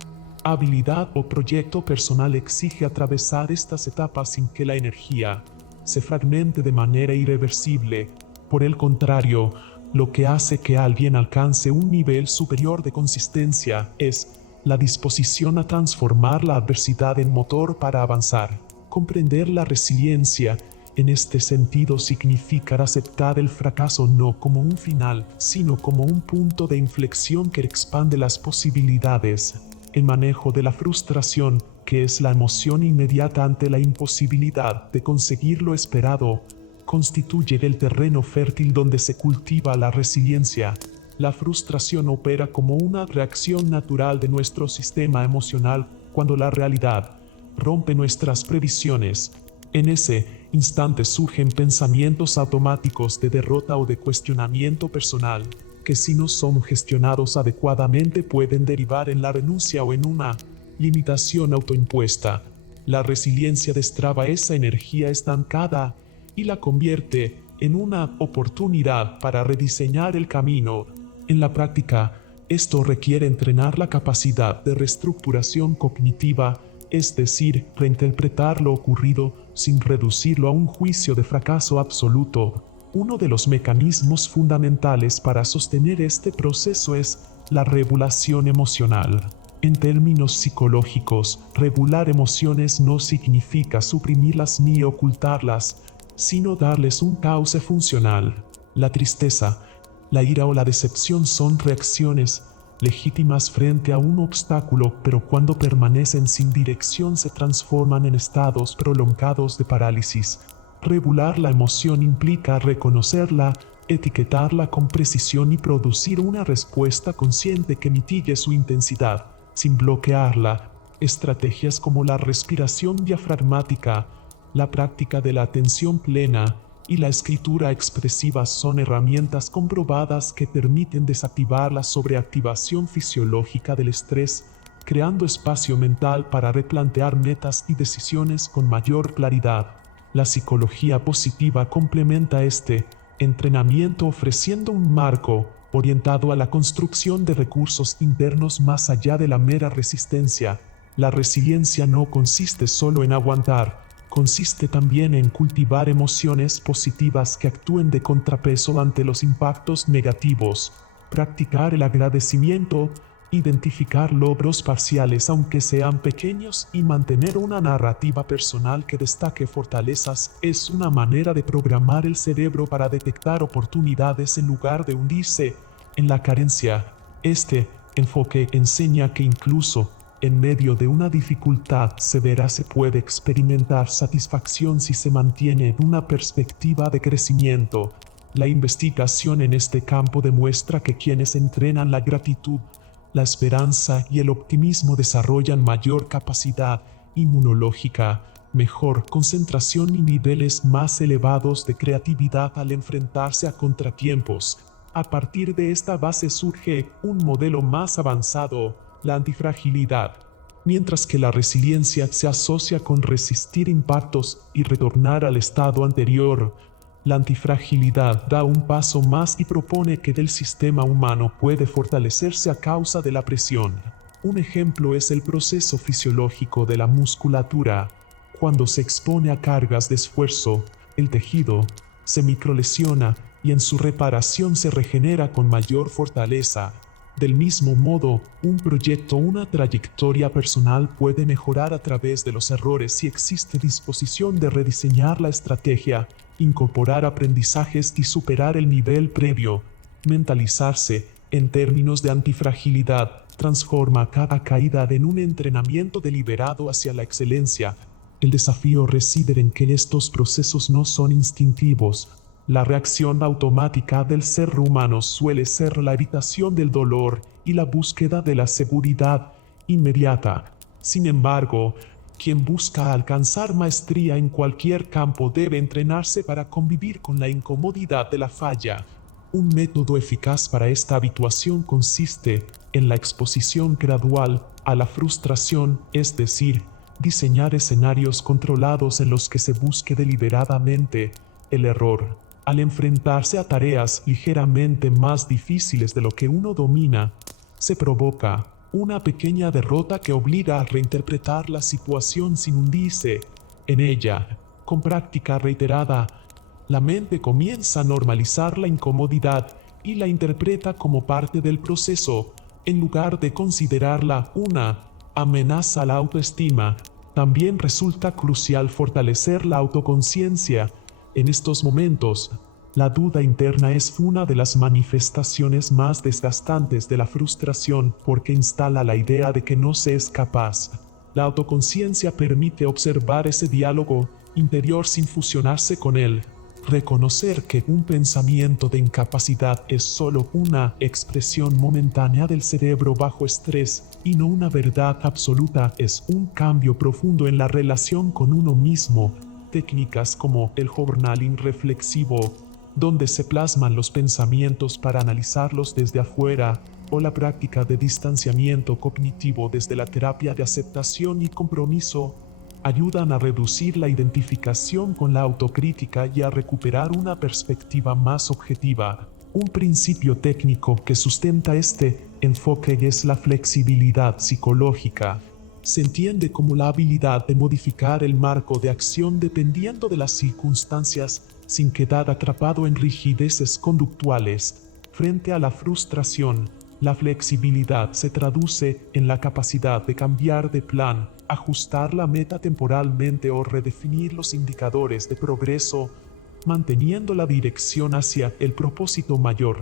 habilidad o proyecto personal exige atravesar estas etapas sin que la energía se fragmente de manera irreversible. Por el contrario, lo que hace que alguien alcance un nivel superior de consistencia es la disposición a transformar la adversidad en motor para avanzar. Comprender la resiliencia en este sentido significa aceptar el fracaso no como un final, sino como un punto de inflexión que expande las posibilidades. El manejo de la frustración, que es la emoción inmediata ante la imposibilidad de conseguir lo esperado, constituye el terreno fértil donde se cultiva la resiliencia. La frustración opera como una reacción natural de nuestro sistema emocional cuando la realidad rompe nuestras previsiones. En ese instante surgen pensamientos automáticos de derrota o de cuestionamiento personal, que si no son gestionados adecuadamente pueden derivar en la renuncia o en una limitación autoimpuesta. La resiliencia destraba esa energía estancada y la convierte en una oportunidad para rediseñar el camino. En la práctica, esto requiere entrenar la capacidad de reestructuración cognitiva, es decir, reinterpretar lo ocurrido sin reducirlo a un juicio de fracaso absoluto. Uno de los mecanismos fundamentales para sostener este proceso es la regulación emocional. En términos psicológicos, regular emociones no significa suprimirlas ni ocultarlas, sino darles un cauce funcional. La tristeza, la ira o la decepción son reacciones legítimas frente a un obstáculo, pero cuando permanecen sin dirección se transforman en estados prolongados de parálisis. Regular la emoción implica reconocerla, etiquetarla con precisión y producir una respuesta consciente que mitigue su intensidad, sin bloquearla. Estrategias como la respiración diafragmática, la práctica de la atención plena y la escritura expresiva son herramientas comprobadas que permiten desactivar la sobreactivación fisiológica del estrés, creando espacio mental para replantear metas y decisiones con mayor claridad. La psicología positiva complementa este entrenamiento ofreciendo un marco orientado a la construcción de recursos internos más allá de la mera resistencia. La resiliencia no consiste solo en aguantar, consiste también en cultivar emociones positivas que actúen de contrapeso ante los impactos negativos, practicar el agradecimiento, identificar logros parciales aunque sean pequeños y mantener una narrativa personal que destaque fortalezas es una manera de programar el cerebro para detectar oportunidades en lugar de hundirse en la carencia. Este enfoque enseña que incluso en medio de una dificultad severa se puede experimentar satisfacción si se mantiene en una perspectiva de crecimiento. La investigación en este campo demuestra que quienes entrenan la gratitud, la esperanza y el optimismo desarrollan mayor capacidad inmunológica, mejor concentración y niveles más elevados de creatividad al enfrentarse a contratiempos. A partir de esta base surge un modelo más avanzado, la antifragilidad. Mientras que la resiliencia se asocia con resistir impactos y retornar al estado anterior, La antifragilidad da un paso más y propone que el sistema humano puede fortalecerse a causa de la presión. Un ejemplo es el proceso fisiológico de la musculatura. Cuando se expone a cargas de esfuerzo, el tejido se microlesiona y en su reparación se regenera con mayor fortaleza. Del mismo modo, un proyecto o una trayectoria personal puede mejorar a través de los errores si existe disposición de rediseñar la estrategia, incorporar aprendizajes y superar el nivel previo. Mentalizarse, en términos de antifragilidad, transforma cada caída en un entrenamiento deliberado hacia la excelencia. El desafío reside en que estos procesos no son instintivos. La reacción automática del ser humano suele ser la evitación del dolor y la búsqueda de la seguridad inmediata. Sin embargo, quien busca alcanzar maestría en cualquier campo debe entrenarse para convivir con la incomodidad de la falla. Un método eficaz para esta habituación consiste en la exposición gradual a la frustración, es decir, diseñar escenarios controlados en los que se busque deliberadamente el error. Al enfrentarse a tareas ligeramente más difíciles de lo que uno domina, se provoca una pequeña derrota que obliga a reinterpretar la situación sin hundirse en ella. Con práctica reiterada, la mente comienza a normalizar la incomodidad y la interpreta como parte del proceso, en lugar de considerarla una amenaza a la autoestima. También resulta crucial fortalecer la autoconciencia. En estos momentos, la duda interna es una de las manifestaciones más desgastantes de la frustración porque instala la idea de que no se es capaz. La autoconciencia permite observar ese diálogo interior sin fusionarse con él. Reconocer que un pensamiento de incapacidad es solo una expresión momentánea del cerebro bajo estrés y no una verdad absoluta es un cambio profundo en la relación con uno mismo. Técnicas como el journaling reflexivo, donde se plasman los pensamientos para analizarlos desde afuera, o la práctica de distanciamiento cognitivo desde la terapia de aceptación y compromiso, ayudan a reducir la identificación con la autocrítica y a recuperar una perspectiva más objetiva. Un principio técnico que sustenta este enfoque es la flexibilidad psicológica. Se entiende como la habilidad de modificar el marco de acción dependiendo de las circunstancias sin quedar atrapado en rigideces conductuales. Frente a la frustración, la flexibilidad se traduce en la capacidad de cambiar de plan, ajustar la meta temporalmente o redefinir los indicadores de progreso, manteniendo la dirección hacia el propósito mayor.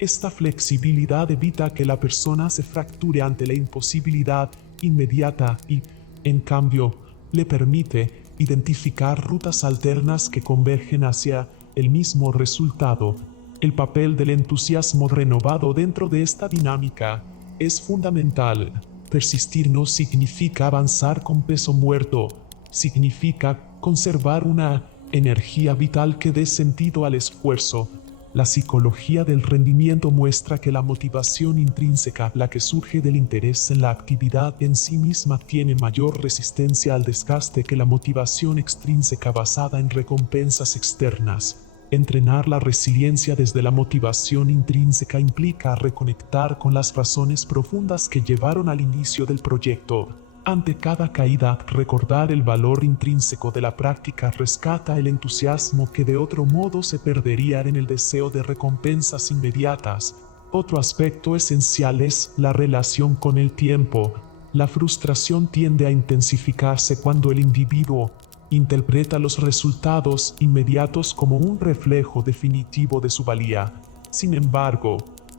Esta flexibilidad evita que la persona se fracture ante la imposibilidad inmediata y, en cambio, le permite identificar rutas alternas que convergen hacia el mismo resultado. El papel del entusiasmo renovado dentro de esta dinámica es fundamental. Persistir no significa avanzar con peso muerto, significa conservar una energía vital que dé sentido al esfuerzo. La psicología del rendimiento muestra que la motivación intrínseca, la que surge del interés en la actividad en sí misma, tiene mayor resistencia al desgaste que la motivación extrínseca basada en recompensas externas. Entrenar la resiliencia desde la motivación intrínseca implica reconectar con las razones profundas que llevaron al inicio del proyecto. Ante cada caída, recordar el valor intrínseco de la práctica rescata el entusiasmo que de otro modo se perdería en el deseo de recompensas inmediatas. Otro aspecto esencial es la relación con el tiempo. La frustración tiende a intensificarse cuando el individuo interpreta los resultados inmediatos como un reflejo definitivo de su valía. Sin embargo,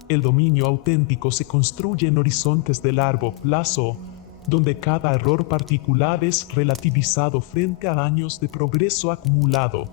el dominio auténtico se construye en horizontes de largo plazo, donde cada error particular es relativizado frente a años de progreso acumulado.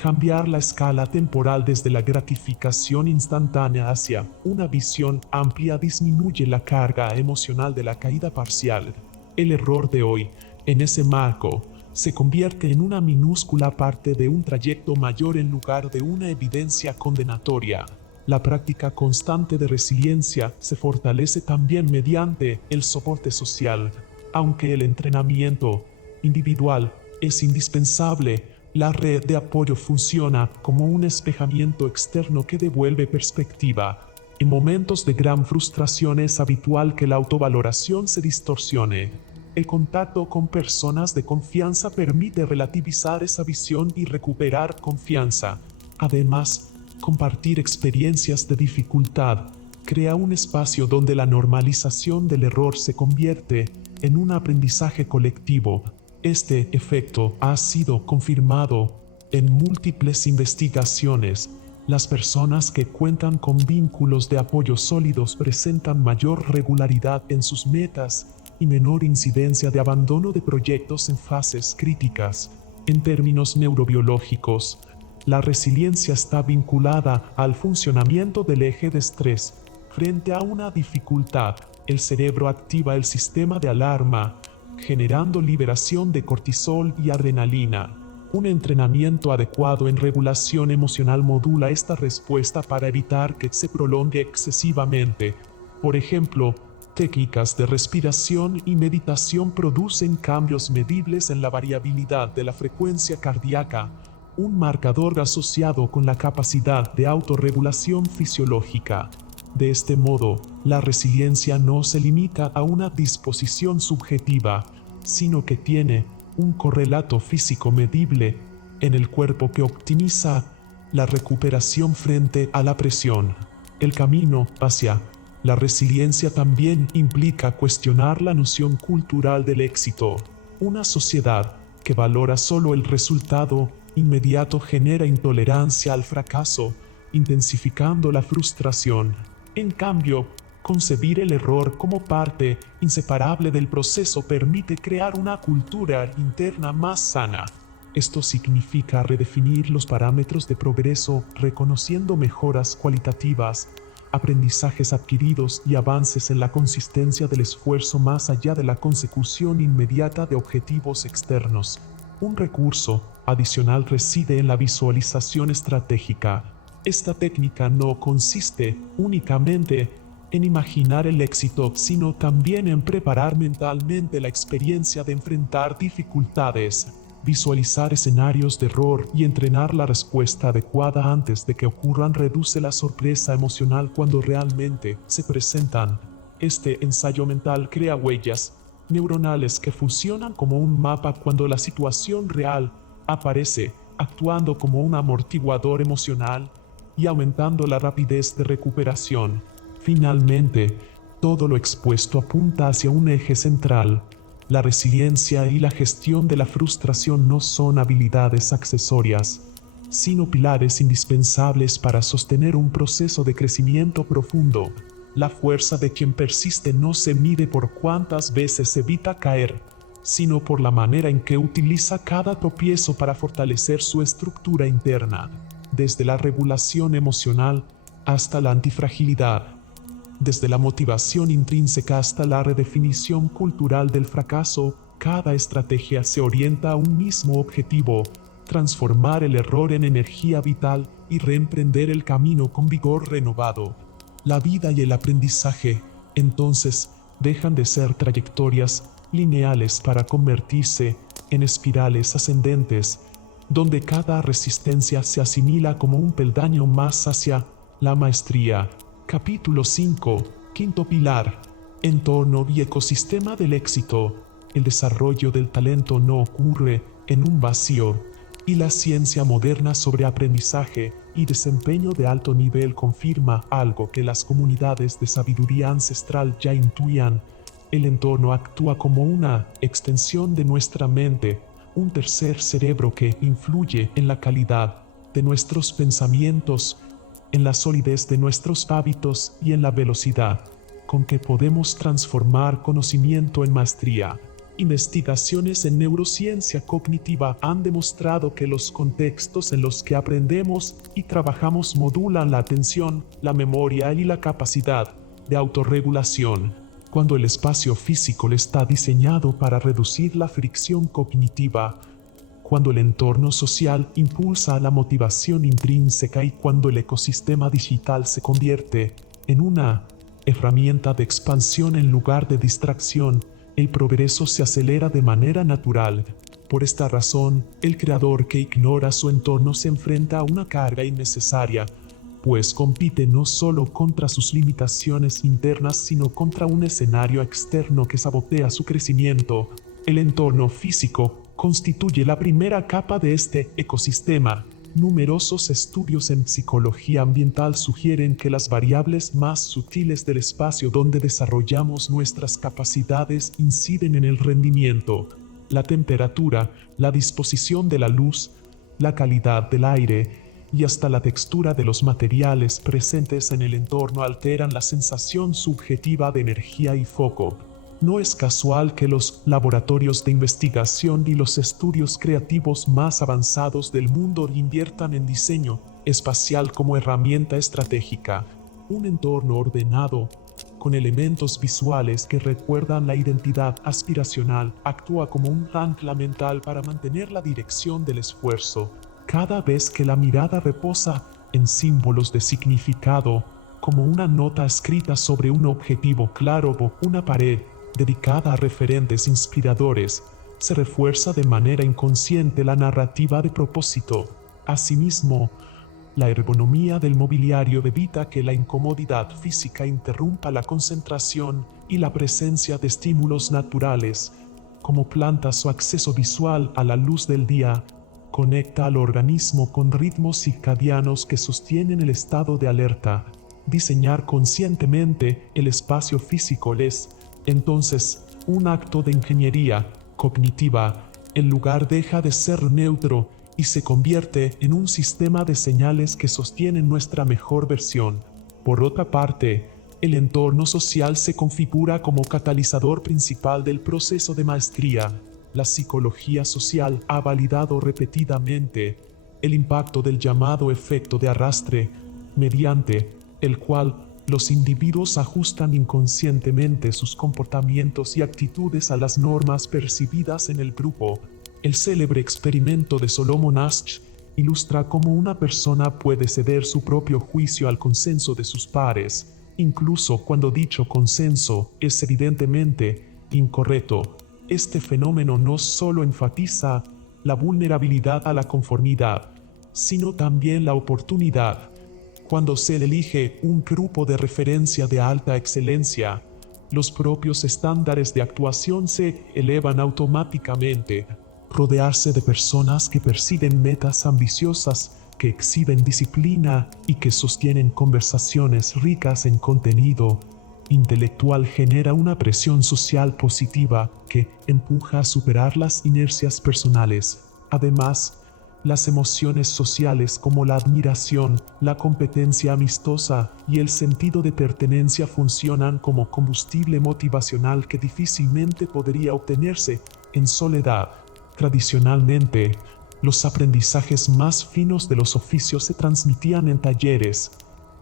Cambiar la escala temporal desde la gratificación instantánea hacia una visión amplia disminuye la carga emocional de la caída parcial. El error de hoy, en ese marco, se convierte en una minúscula parte de un trayecto mayor en lugar de una evidencia condenatoria. La práctica constante de resiliencia se fortalece también mediante el soporte social. Aunque el entrenamiento individual es indispensable, La red de apoyo funciona como un espejamiento externo que devuelve perspectiva. En momentos de gran frustración es habitual que la autovaloración se distorsione. El contacto con personas de confianza permite relativizar esa visión y recuperar confianza. Además, compartir experiencias de dificultad crea un espacio donde la normalización del error se convierte en un aprendizaje colectivo. Este efecto ha sido confirmado en múltiples investigaciones. Las personas que cuentan con vínculos de apoyo sólidos presentan mayor regularidad en sus metas y menor incidencia de abandono de proyectos en fases críticas. En términos neurobiológicos, la resiliencia está vinculada al funcionamiento del eje de estrés. Frente a una dificultad, el cerebro activa el sistema de alarma, generando liberación de cortisol y adrenalina. Un entrenamiento adecuado en regulación emocional modula esta respuesta para evitar que se prolongue excesivamente. Por ejemplo, técnicas de respiración y meditación producen cambios medibles en la variabilidad de la frecuencia cardíaca, un marcador asociado con la capacidad de autorregulación fisiológica. De este modo, la resiliencia no se limita a una disposición subjetiva, sino que tiene un correlato físico medible en el cuerpo que optimiza la recuperación frente a la presión. El camino hacia la resiliencia también implica cuestionar la noción cultural del éxito. Una sociedad que valora solo el resultado inmediato genera intolerancia al fracaso, intensificando la frustración. En cambio, concebir el error como parte inseparable del proceso permite crear una cultura interna más sana. Esto significa redefinir los parámetros de progreso, reconociendo mejoras cualitativas, aprendizajes adquiridos y avances en la consistencia del esfuerzo más allá de la consecución inmediata de objetivos externos. Un recurso adicional reside en la visualización estratégica. Esta técnica no consiste únicamente en imaginar el éxito, sino también en preparar mentalmente la experiencia de enfrentar dificultades, visualizar escenarios de error y entrenar la respuesta adecuada antes de que ocurran reduce la sorpresa emocional cuando realmente se presentan. Este ensayo mental crea huellas neuronales que funcionan como un mapa cuando la situación real aparece, actuando como un amortiguador emocional y aumentando la rapidez de recuperación. Finalmente, todo lo expuesto apunta hacia un eje central. La resiliencia y la gestión de la frustración no son habilidades accesorias, sino pilares indispensables para sostener un proceso de crecimiento profundo. La fuerza de quien persiste no se mide por cuántas veces evita caer, sino por la manera en que utiliza cada tropiezo para fortalecer su estructura interna, desde la regulación emocional hasta la antifragilidad. Desde la motivación intrínseca hasta la redefinición cultural del fracaso, cada estrategia se orienta a un mismo objetivo: transformar el error en energía vital y reemprender el camino con vigor renovado. La vida y el aprendizaje, entonces, dejan de ser trayectorias lineales para convertirse en espirales ascendentes, donde cada resistencia se asimila como un peldaño más hacia la maestría. Capítulo 5. Quinto pilar. Entorno y ecosistema del éxito. El desarrollo del talento no ocurre en un vacío, y la ciencia moderna sobre aprendizaje y desempeño de alto nivel confirma algo que las comunidades de sabiduría ancestral ya intuían. El entorno actúa como una extensión de nuestra mente, un tercer cerebro que influye en la calidad de nuestros pensamientos, en la solidez de nuestros hábitos y en la velocidad con que podemos transformar conocimiento en maestría. Investigaciones en neurociencia cognitiva han demostrado que los contextos en los que aprendemos y trabajamos modulan la atención, la memoria y la capacidad de autorregulación. Cuando el espacio físico está diseñado para reducir la fricción cognitiva, cuando el entorno social impulsa la motivación intrínseca y cuando el ecosistema digital se convierte en una herramienta de expansión en lugar de distracción, el progreso se acelera de manera natural. Por esta razón, el creador que ignora su entorno se enfrenta a una carga innecesaria, pues compite no solo contra sus limitaciones internas, sino contra un escenario externo que sabotea su crecimiento. El entorno físico constituye la primera capa de este ecosistema. Numerosos estudios en psicología ambiental sugieren que las variables más sutiles del espacio donde desarrollamos nuestras capacidades inciden en el rendimiento. La temperatura, la disposición de la luz, la calidad del aire y hasta la textura de los materiales presentes en el entorno alteran la sensación subjetiva de energía y foco. No es casual que los laboratorios de investigación y los estudios creativos más avanzados del mundo inviertan en diseño espacial como herramienta estratégica. Un entorno ordenado, con elementos visuales que recuerdan la identidad aspiracional, actúa como un ancla mental para mantener la dirección del esfuerzo. Cada vez que la mirada reposa en símbolos de significado, como una nota escrita sobre un objetivo claro o una pared dedicada a referentes inspiradores, se refuerza de manera inconsciente la narrativa de propósito. Asimismo, la ergonomía del mobiliario evita que la incomodidad física interrumpa la concentración y la presencia de estímulos naturales, como plantas o acceso visual a la luz del día, conecta al organismo con ritmos circadianos que sostienen el estado de alerta. Diseñar conscientemente el espacio físico es, entonces, un acto de ingeniería cognitiva. El lugar deja de ser neutro y se convierte en un sistema de señales que sostienen nuestra mejor versión. Por otra parte, el entorno social se configura como catalizador principal del proceso de maestría. La psicología social ha validado repetidamente el impacto del llamado efecto de arrastre, mediante el cual los individuos ajustan inconscientemente sus comportamientos y actitudes a las normas percibidas en el grupo. El célebre experimento de Solomon Asch ilustra cómo una persona puede ceder su propio juicio al consenso de sus pares, incluso cuando dicho consenso es evidentemente incorrecto. Este fenómeno no solo enfatiza la vulnerabilidad a la conformidad, sino también la oportunidad. Cuando se elige un grupo de referencia de alta excelencia, los propios estándares de actuación se elevan automáticamente. Rodearse de personas que persiguen metas ambiciosas, que exhiben disciplina y que sostienen conversaciones ricas en contenido intelectual genera una presión social positiva que empuja a superar las inercias personales. Además, las emociones sociales como la admiración, la competencia amistosa y el sentido de pertenencia funcionan como combustible motivacional que difícilmente podría obtenerse en soledad. Tradicionalmente, los aprendizajes más finos de los oficios se transmitían en talleres,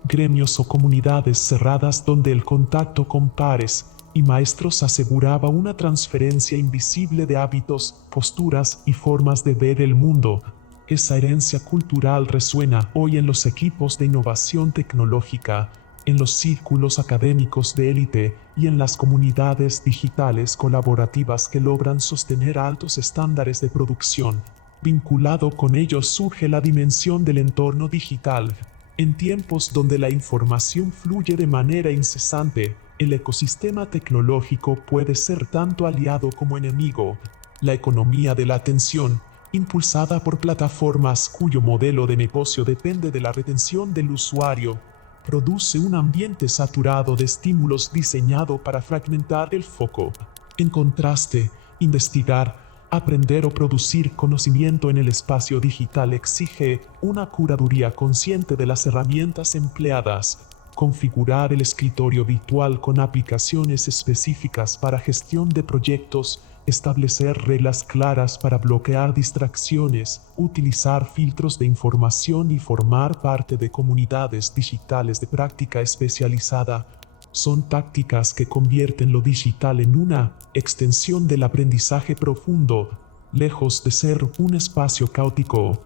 gremios o comunidades cerradas donde el contacto con pares y maestros aseguraba una transferencia invisible de hábitos, posturas y formas de ver el mundo. Esa herencia cultural resuena hoy en los equipos de innovación tecnológica, en los círculos académicos de élite y en las comunidades digitales colaborativas que logran sostener altos estándares de producción. Vinculado con ello surge la dimensión del entorno digital. En tiempos donde la información fluye de manera incesante, el ecosistema tecnológico puede ser tanto aliado como enemigo. La economía de la atención, impulsada por plataformas cuyo modelo de negocio depende de la retención del usuario, produce un ambiente saturado de estímulos diseñado para fragmentar el foco. En contraste, investigar, aprender o producir conocimiento en el espacio digital exige una curaduría consciente de las herramientas empleadas. Configurar el escritorio virtual con aplicaciones específicas para gestión de proyectos, establecer reglas claras para bloquear distracciones, utilizar filtros de información y formar parte de comunidades digitales de práctica especializada, son tácticas que convierten lo digital en una extensión del aprendizaje profundo, lejos de ser un espacio caótico.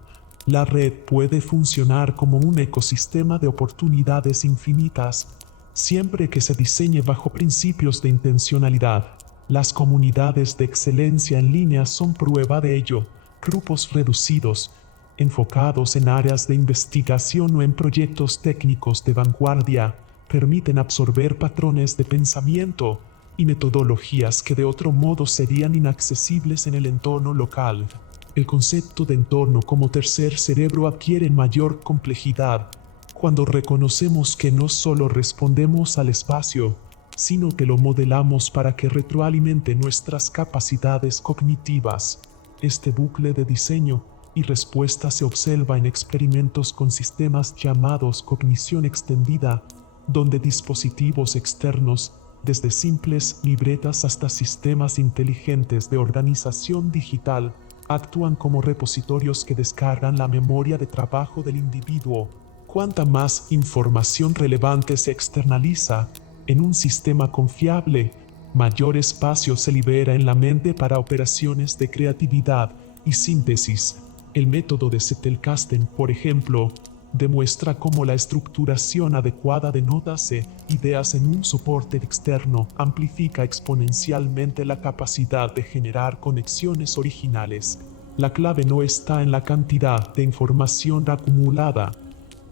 La red puede funcionar como un ecosistema de oportunidades infinitas, siempre que se diseñe bajo principios de intencionalidad. Las comunidades de excelencia en línea son prueba de ello. Grupos reducidos, enfocados en áreas de investigación o en proyectos técnicos de vanguardia, permiten absorber patrones de pensamiento y metodologías que de otro modo serían inaccesibles en el entorno local. El concepto de entorno como tercer cerebro adquiere mayor complejidad cuando reconocemos que no solo respondemos al espacio, sino que lo modelamos para que retroalimente nuestras capacidades cognitivas. Este bucle de diseño y respuesta se observa en experimentos con sistemas llamados cognición extendida, donde dispositivos externos, desde simples libretas hasta sistemas inteligentes de organización digital, actúan como repositorios que descargan la memoria de trabajo del individuo. Cuanta más información relevante se externaliza en un sistema confiable, mayor espacio se libera en la mente para operaciones de creatividad y síntesis. El método de Zettelkasten, por ejemplo, demuestra cómo la estructuración adecuada de notas e ideas en un soporte externo amplifica exponencialmente la capacidad de generar conexiones originales. La clave no está en la cantidad de información acumulada,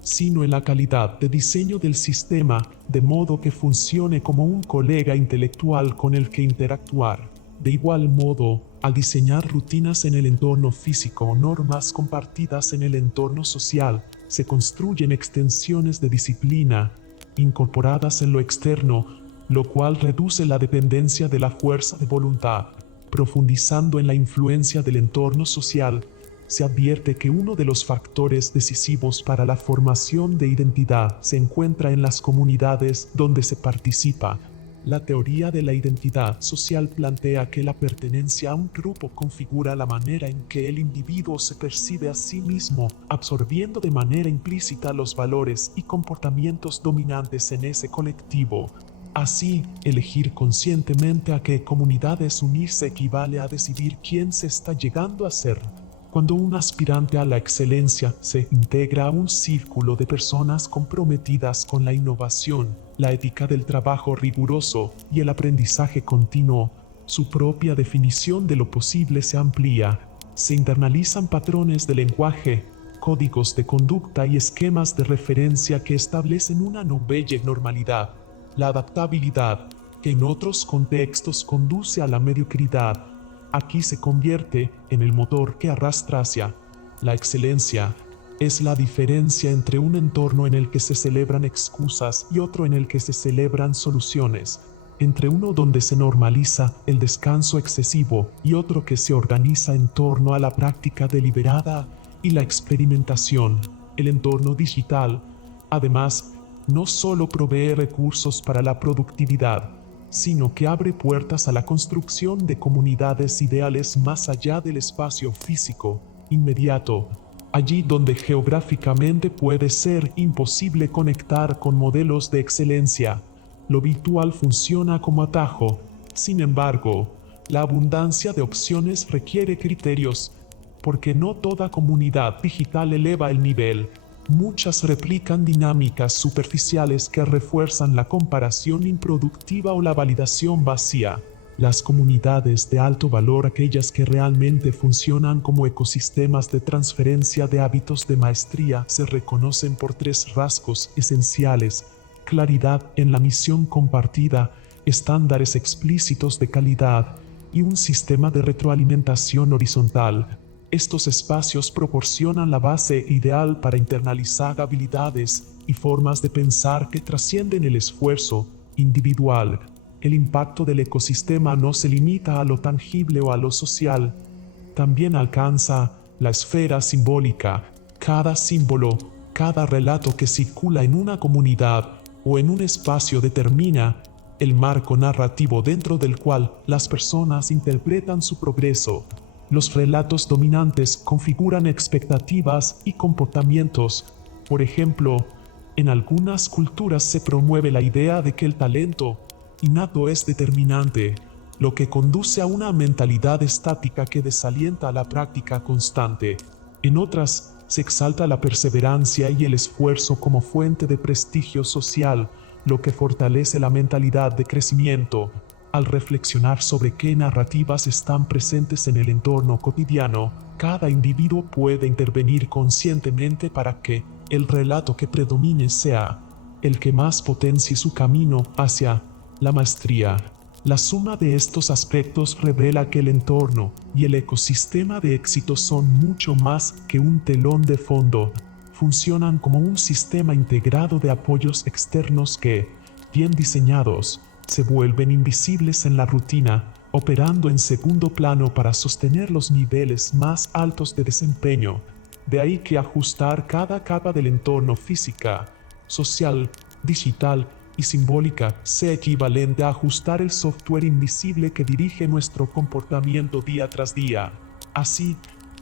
sino en la calidad de diseño del sistema, de modo que funcione como un colega intelectual con el que interactuar. De igual modo, al diseñar rutinas en el entorno físico o normas compartidas en el entorno social, se construyen extensiones de disciplina incorporadas en lo externo, lo cual reduce la dependencia de la fuerza de voluntad. Profundizando en la influencia del entorno social, se advierte que uno de los factores decisivos para la formación de identidad se encuentra en las comunidades donde se participa. La teoría de la identidad social plantea que la pertenencia a un grupo configura la manera en que el individuo se percibe a sí mismo, absorbiendo de manera implícita los valores y comportamientos dominantes en ese colectivo. Así, elegir conscientemente a qué comunidades unirse equivale a decidir quién se está llegando a ser. Cuando un aspirante a la excelencia se integra a un círculo de personas comprometidas con la innovación, la ética del trabajo riguroso y el aprendizaje continuo, su propia definición de lo posible se amplía. Se internalizan patrones de lenguaje, códigos de conducta y esquemas de referencia que establecen una novella normalidad. La adaptabilidad, que en otros contextos conduce a la mediocridad, aquí se convierte en el motor que arrastra hacia la excelencia. Es la diferencia entre un entorno en el que se celebran excusas y otro en el que se celebran soluciones, entre uno donde se normaliza el descanso excesivo y otro que se organiza en torno a la práctica deliberada y la experimentación. El entorno digital, además, no solo provee recursos para la productividad, sino que abre puertas a la construcción de comunidades ideales más allá del espacio físico, inmediato, allí donde geográficamente puede ser imposible conectar con modelos de excelencia. Lo virtual funciona como atajo. Sin embargo, la abundancia de opciones requiere criterios, porque no toda comunidad digital eleva el nivel. Muchas replican dinámicas superficiales que refuerzan la comparación improductiva o la validación vacía. Las comunidades de alto valor, aquellas que realmente funcionan como ecosistemas de transferencia de hábitos de maestría, se reconocen por tres rasgos esenciales: claridad en la misión compartida, estándares explícitos de calidad y un sistema de retroalimentación horizontal. Estos espacios proporcionan la base ideal para internalizar habilidades y formas de pensar que trascienden el esfuerzo individual. El impacto del ecosistema no se limita a lo tangible o a lo social, también alcanza la esfera simbólica. Cada símbolo, cada relato que circula en una comunidad o en un espacio determina el marco narrativo dentro del cual las personas interpretan su progreso. Los relatos dominantes configuran expectativas y comportamientos. Por ejemplo, en algunas culturas se promueve la idea de que el talento innato es determinante, lo que conduce a una mentalidad estática que desalienta la práctica constante. En otras, se exalta la perseverancia y el esfuerzo como fuente de prestigio social, lo que fortalece la mentalidad de crecimiento. Al reflexionar sobre qué narrativas están presentes en el entorno cotidiano, cada individuo puede intervenir conscientemente para que el relato que predomine sea el que más potencie su camino hacia la maestría. La suma de estos aspectos revela que el entorno y el ecosistema de éxito son mucho más que un telón de fondo. Funcionan como un sistema integrado de apoyos externos que, bien diseñados, se vuelven invisibles en la rutina, operando en segundo plano para sostener los niveles más altos de desempeño. De ahí que ajustar cada capa del entorno física, social, digital y simbólica sea equivalente a ajustar el software invisible que dirige nuestro comportamiento día tras día. Así,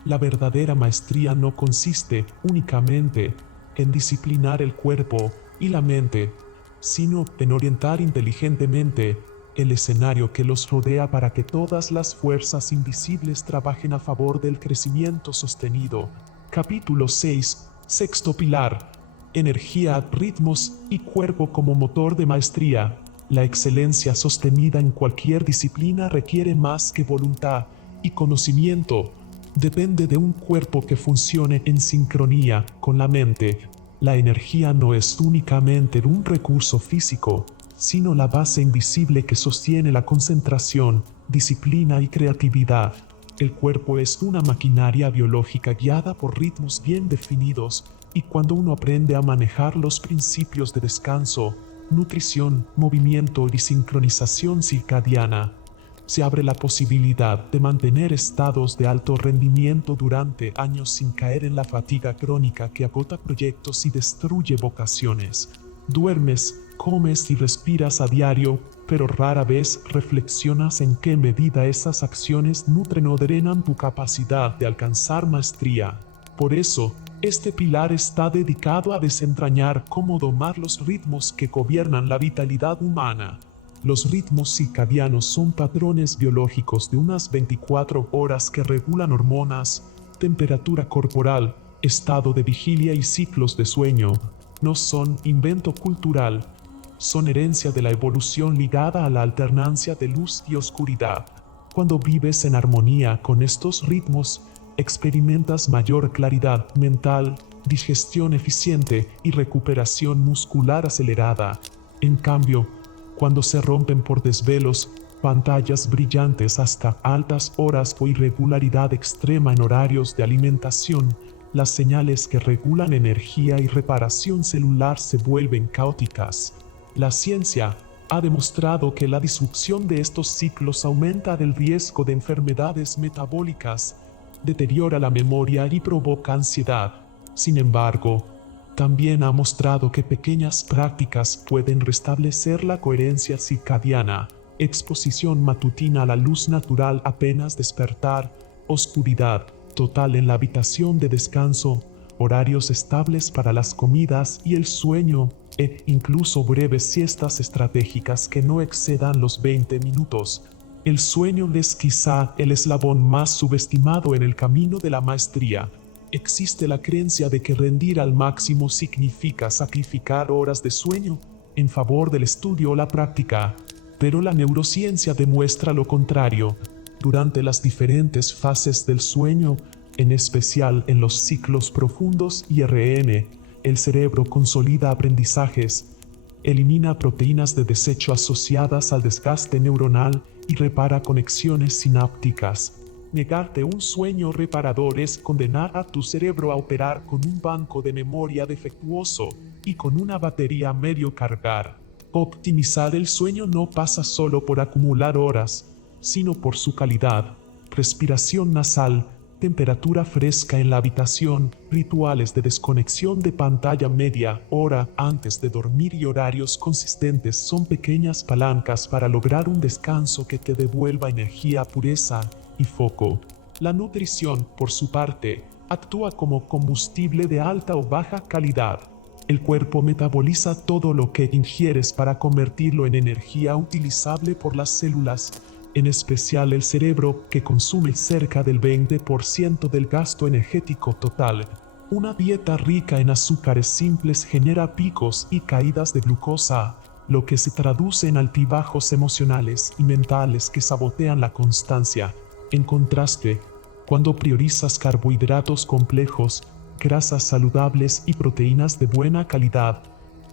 la verdadera maestría no consiste únicamente en disciplinar el cuerpo y la mente, sino en orientar inteligentemente el escenario que los rodea para que todas las fuerzas invisibles trabajen a favor del crecimiento sostenido. Capítulo 6. Sexto pilar. Energía, ritmos y cuerpo como motor de maestría. La excelencia sostenida en cualquier disciplina requiere más que voluntad y conocimiento. Depende de un cuerpo que funcione en sincronía con la mente. La energía no es únicamente un recurso físico, sino la base invisible que sostiene la concentración, disciplina y creatividad. El cuerpo es una maquinaria biológica guiada por ritmos bien definidos, y cuando uno aprende a manejar los principios de descanso, nutrición, movimiento y sincronización circadiana, se abre la posibilidad de mantener estados de alto rendimiento durante años sin caer en la fatiga crónica que agota proyectos y destruye vocaciones. Duermes, comes y respiras a diario, pero rara vez reflexionas en qué medida esas acciones nutren o drenan tu capacidad de alcanzar maestría. Por eso, este pilar está dedicado a desentrañar cómo domar los ritmos que gobiernan la vitalidad humana. Los ritmos circadianos son patrones biológicos de unas 24 horas que regulan hormonas, temperatura corporal, estado de vigilia y ciclos de sueño. No son invento cultural, son herencia de la evolución ligada a la alternancia de luz y oscuridad. Cuando vives en armonía con estos ritmos, experimentas mayor claridad mental, digestión eficiente y recuperación muscular acelerada. En cambio, cuando se rompen por desvelos, pantallas brillantes hasta altas horas o irregularidad extrema en horarios de alimentación, las señales que regulan energía y reparación celular se vuelven caóticas. La ciencia ha demostrado que la disrupción de estos ciclos aumenta el riesgo de enfermedades metabólicas, deteriora la memoria y provoca ansiedad. Sin embargo, también ha mostrado que pequeñas prácticas pueden restablecer la coherencia circadiana, exposición matutina a la luz natural apenas despertar, oscuridad total en la habitación de descanso, horarios estables para las comidas y el sueño, e incluso breves siestas estratégicas que no excedan los 20 minutos. El sueño es quizá el eslabón más subestimado en el camino de la maestría. Existe la creencia de que rendir al máximo significa sacrificar horas de sueño en favor del estudio o la práctica, pero la neurociencia demuestra lo contrario. Durante las diferentes fases del sueño, en especial en los ciclos profundos y REM, el cerebro consolida aprendizajes, elimina proteínas de desecho asociadas al desgaste neuronal y repara conexiones sinápticas. Negarte un sueño reparador es condenar a tu cerebro a operar con un banco de memoria defectuoso y con una batería a medio cargar. Optimizar el sueño no pasa solo por acumular horas, sino por su calidad. Respiración nasal, temperatura fresca en la habitación, rituales de desconexión de pantalla media hora antes de dormir y horarios consistentes son pequeñas palancas para lograr un descanso que te devuelva energía, pureza y foco. La nutrición, por su parte, actúa como combustible de alta o baja calidad. El cuerpo metaboliza todo lo que ingieres para convertirlo en energía utilizable por las células, en especial el cerebro, que consume cerca del 20% del gasto energético total. Una dieta rica en azúcares simples genera picos y caídas de glucosa, lo que se traduce en altibajos emocionales y mentales que sabotean la constancia. En contraste, cuando priorizas carbohidratos complejos, grasas saludables y proteínas de buena calidad,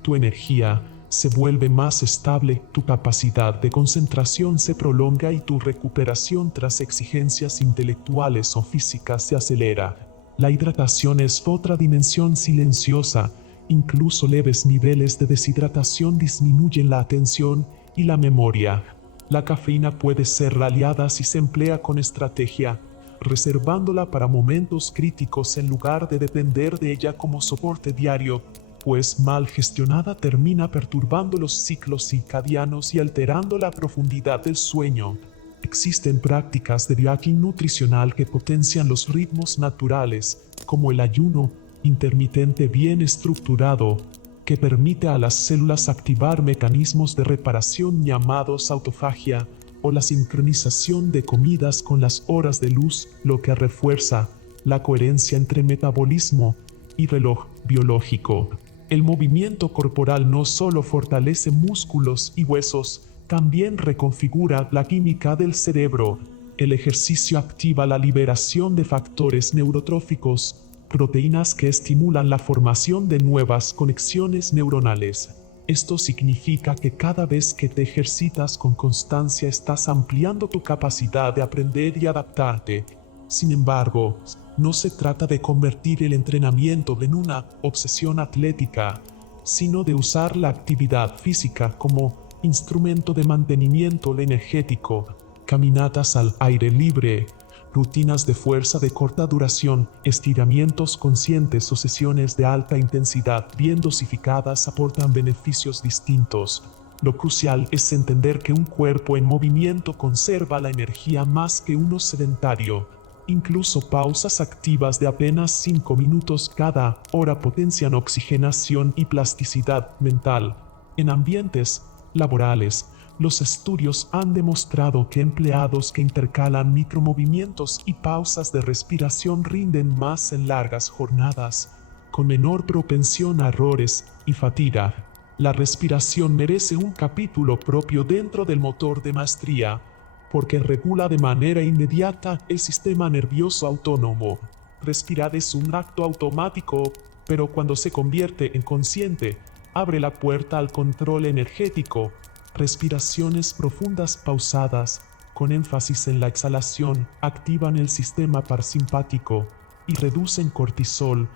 tu energía se vuelve más estable, tu capacidad de concentración se prolonga y tu recuperación tras exigencias intelectuales o físicas se acelera. La hidratación es otra dimensión silenciosa. Incluso leves niveles de deshidratación disminuyen la atención y la memoria. La cafeína puede ser aliada si se emplea con estrategia, reservándola para momentos críticos en lugar de depender de ella como soporte diario, pues mal gestionada termina perturbando los ciclos circadianos y alterando la profundidad del sueño. Existen prácticas de biohacking nutricional que potencian los ritmos naturales, como el ayuno intermitente bien estructurado, que permite a las células activar mecanismos de reparación llamados autofagia, o la sincronización de comidas con las horas de luz, lo que refuerza la coherencia entre metabolismo y reloj biológico. El movimiento corporal no solo fortalece músculos y huesos, también reconfigura la química del cerebro. El ejercicio activa la liberación de factores neurotróficos, proteínas que estimulan la formación de nuevas conexiones neuronales. Esto significa que cada vez que te ejercitas con constancia estás ampliando tu capacidad de aprender y adaptarte. Sin embargo, no se trata de convertir el entrenamiento en una obsesión atlética, sino de usar la actividad física como instrumento de mantenimiento energético. Caminatas al aire libre, rutinas de fuerza de corta duración, estiramientos conscientes o sesiones de alta intensidad bien dosificadas aportan beneficios distintos. Lo crucial es entender que un cuerpo en movimiento conserva la energía más que uno sedentario. Incluso pausas activas de apenas 5 minutos cada hora potencian oxigenación y plasticidad mental. En ambientes laborales, los estudios han demostrado que empleados que intercalan micromovimientos y pausas de respiración rinden más en largas jornadas, con menor propensión a errores y fatiga. La respiración merece un capítulo propio dentro del motor de maestría, porque regula de manera inmediata el sistema nervioso autónomo. Respirar es un acto automático, pero cuando se convierte en consciente, abre la puerta al control energético. Respiraciones profundas pausadas, con énfasis en la exhalación, activan el sistema parasimpático y reducen cortisol,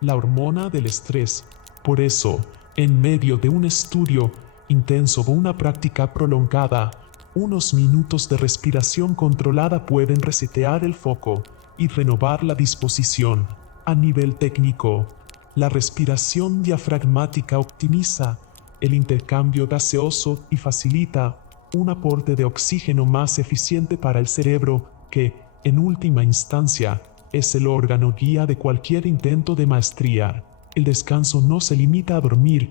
la hormona del estrés. Por eso, en medio de un estudio intenso o una práctica prolongada, unos minutos de respiración controlada pueden resetear el foco y renovar la disposición. A nivel técnico, la respiración diafragmática optimiza el intercambio gaseoso y facilita un aporte de oxígeno más eficiente para el cerebro, que, en última instancia, es el órgano guía de cualquier intento de maestría. El descanso no se limita a dormir,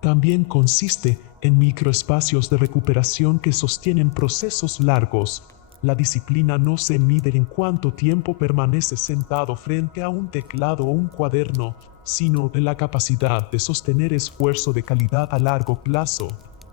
también consiste en microespacios de recuperación que sostienen procesos largos. La disciplina no se mide en cuánto tiempo permaneces sentado frente a un teclado o un cuaderno, sino en la capacidad de sostener esfuerzo de calidad a largo plazo.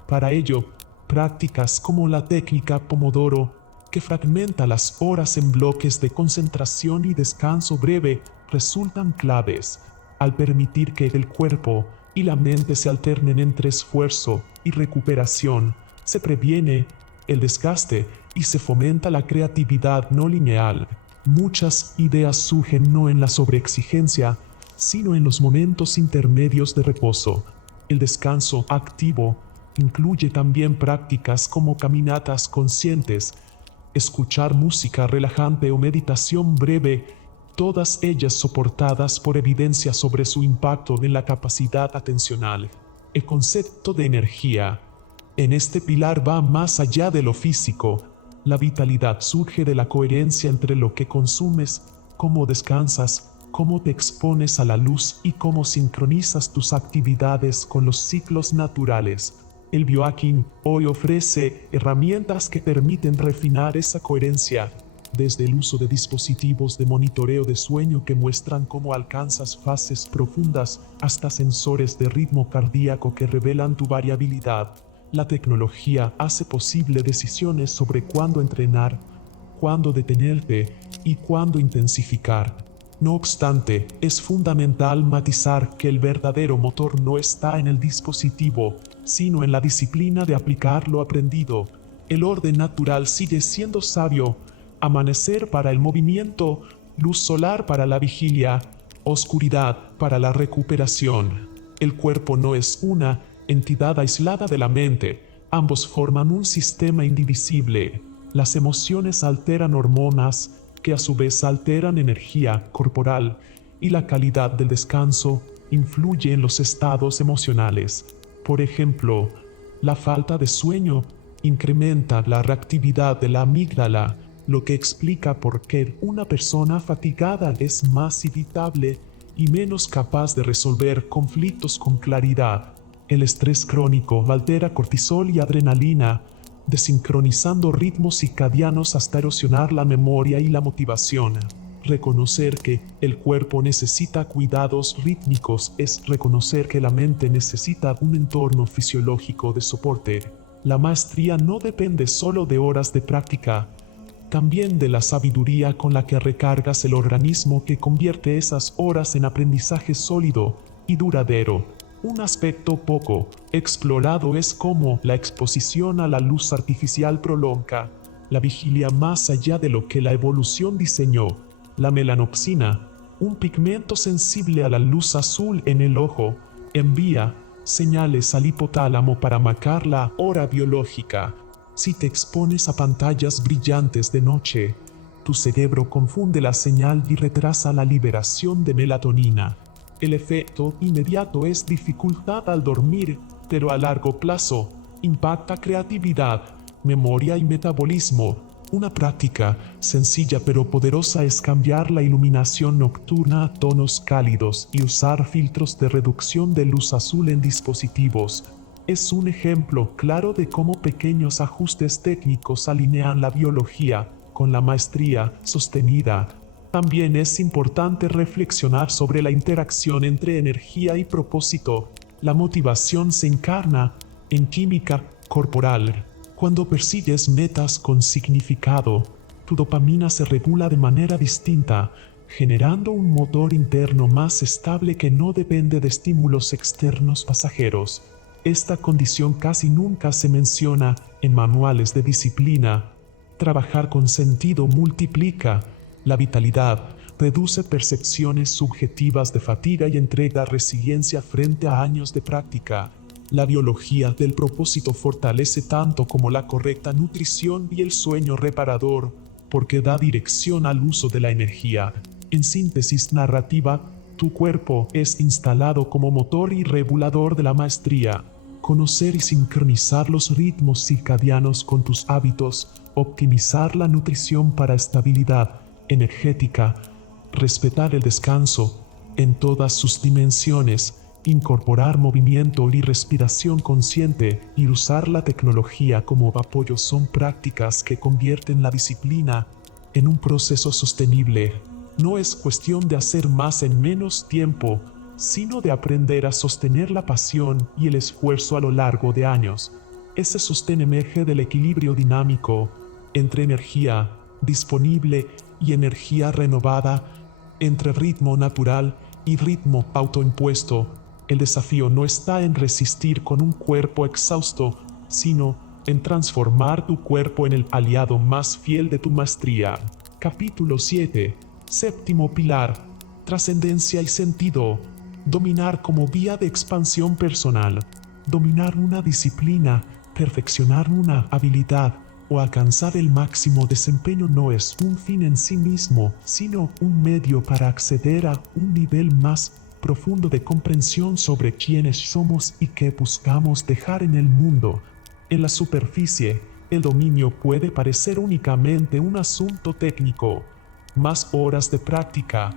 Para ello, prácticas como la técnica Pomodoro, que fragmenta las horas en bloques de concentración y descanso breve, resultan claves. Al permitir que el cuerpo y la mente se alternen entre esfuerzo y recuperación, se previene el desgaste y se fomenta la creatividad no lineal. Muchas ideas surgen no en la sobreexigencia, sino en los momentos intermedios de reposo. El descanso activo incluye también prácticas como caminatas conscientes, escuchar música relajante o meditación breve, todas ellas soportadas por evidencia sobre su impacto en la capacidad atencional. El concepto de energía en este pilar va más allá de lo físico. La vitalidad surge de la coherencia entre lo que consumes, cómo descansas, cómo te expones a la luz y cómo sincronizas tus actividades con los ciclos naturales. El biohacking hoy ofrece herramientas que permiten refinar esa coherencia. desde el uso de dispositivos de monitoreo de sueño que muestran cómo alcanzas fases profundas hasta sensores de ritmo cardíaco que revelan tu variabilidad. La tecnología hace posible decisiones sobre cuándo entrenar, cuándo detenerte y cuándo intensificar. No obstante, es fundamental matizar que el verdadero motor no está en el dispositivo, sino en la disciplina de aplicar lo aprendido. El orden natural sigue siendo sabio: amanecer para el movimiento, luz solar para la vigilia, oscuridad para la recuperación. El cuerpo no es una entidad aislada de la mente, ambos forman un sistema indivisible. Las emociones alteran hormonas, que a su vez alteran energía corporal, y la calidad del descanso influye en los estados emocionales. Por ejemplo, la falta de sueño incrementa la reactividad de la amígdala, lo que explica por qué una persona fatigada es más irritable y menos capaz de resolver conflictos con claridad. El estrés crónico altera cortisol y adrenalina, desincronizando ritmos circadianos hasta erosionar la memoria y la motivación. Reconocer que el cuerpo necesita cuidados rítmicos es reconocer que la mente necesita un entorno fisiológico de soporte. La maestría no depende solo de horas de práctica, también de la sabiduría con la que recargas el organismo, que convierte esas horas en aprendizaje sólido y duradero. Un aspecto poco explorado es cómo la exposición a la luz artificial prolonga la vigilia más allá de lo que la evolución diseñó. La melanopsina, un pigmento sensible a la luz azul en el ojo, envía señales al hipotálamo para marcar la hora biológica. Si te expones a pantallas brillantes de noche, tu cerebro confunde la señal y retrasa la liberación de melatonina. El efecto inmediato es dificultad al dormir, pero a largo plazo impacta creatividad, memoria y metabolismo. Una práctica sencilla pero poderosa es cambiar la iluminación nocturna a tonos cálidos y usar filtros de reducción de luz azul en dispositivos. Es un ejemplo claro de cómo pequeños ajustes técnicos alinean la biología con la maestría sostenida. También es importante reflexionar sobre la interacción entre energía y propósito. La motivación se encarna en química corporal. Cuando persigues metas con significado, tu dopamina se regula de manera distinta, generando un motor interno más estable que no depende de estímulos externos pasajeros. Esta condición casi nunca se menciona en manuales de disciplina. Trabajar con sentido multiplica la vitalidad, reduce percepciones subjetivas de fatiga y entrega resiliencia frente a años de práctica. La biología del propósito fortalece tanto como la correcta nutrición y el sueño reparador, porque da dirección al uso de la energía. En síntesis narrativa, tu cuerpo es instalado como motor y regulador de la maestría. Conocer y sincronizar los ritmos circadianos con tus hábitos, optimizar la nutrición para estabilidad energética, respetar el descanso en todas sus dimensiones, incorporar movimiento y respiración consciente y usar la tecnología como apoyo son prácticas que convierten la disciplina en un proceso sostenible. No es cuestión de hacer más en menos tiempo, sino de aprender a sostener la pasión y el esfuerzo a lo largo de años. Ese sostén emerge del equilibrio dinámico entre energía disponible y energía renovada, entre ritmo natural y ritmo autoimpuesto. El desafío no está en resistir con un cuerpo exhausto, sino en transformar tu cuerpo en el aliado más fiel de tu maestría. Capítulo 7. Séptimo pilar: trascendencia y sentido. Dominar como vía de expansión personal. Dominar una disciplina, perfeccionar una habilidad o alcanzar el máximo desempeño no es un fin en sí mismo, sino un medio para acceder a un nivel más profundo de comprensión sobre quiénes somos y qué buscamos dejar en el mundo. En la superficie, el dominio puede parecer únicamente un asunto técnico. Más horas de práctica,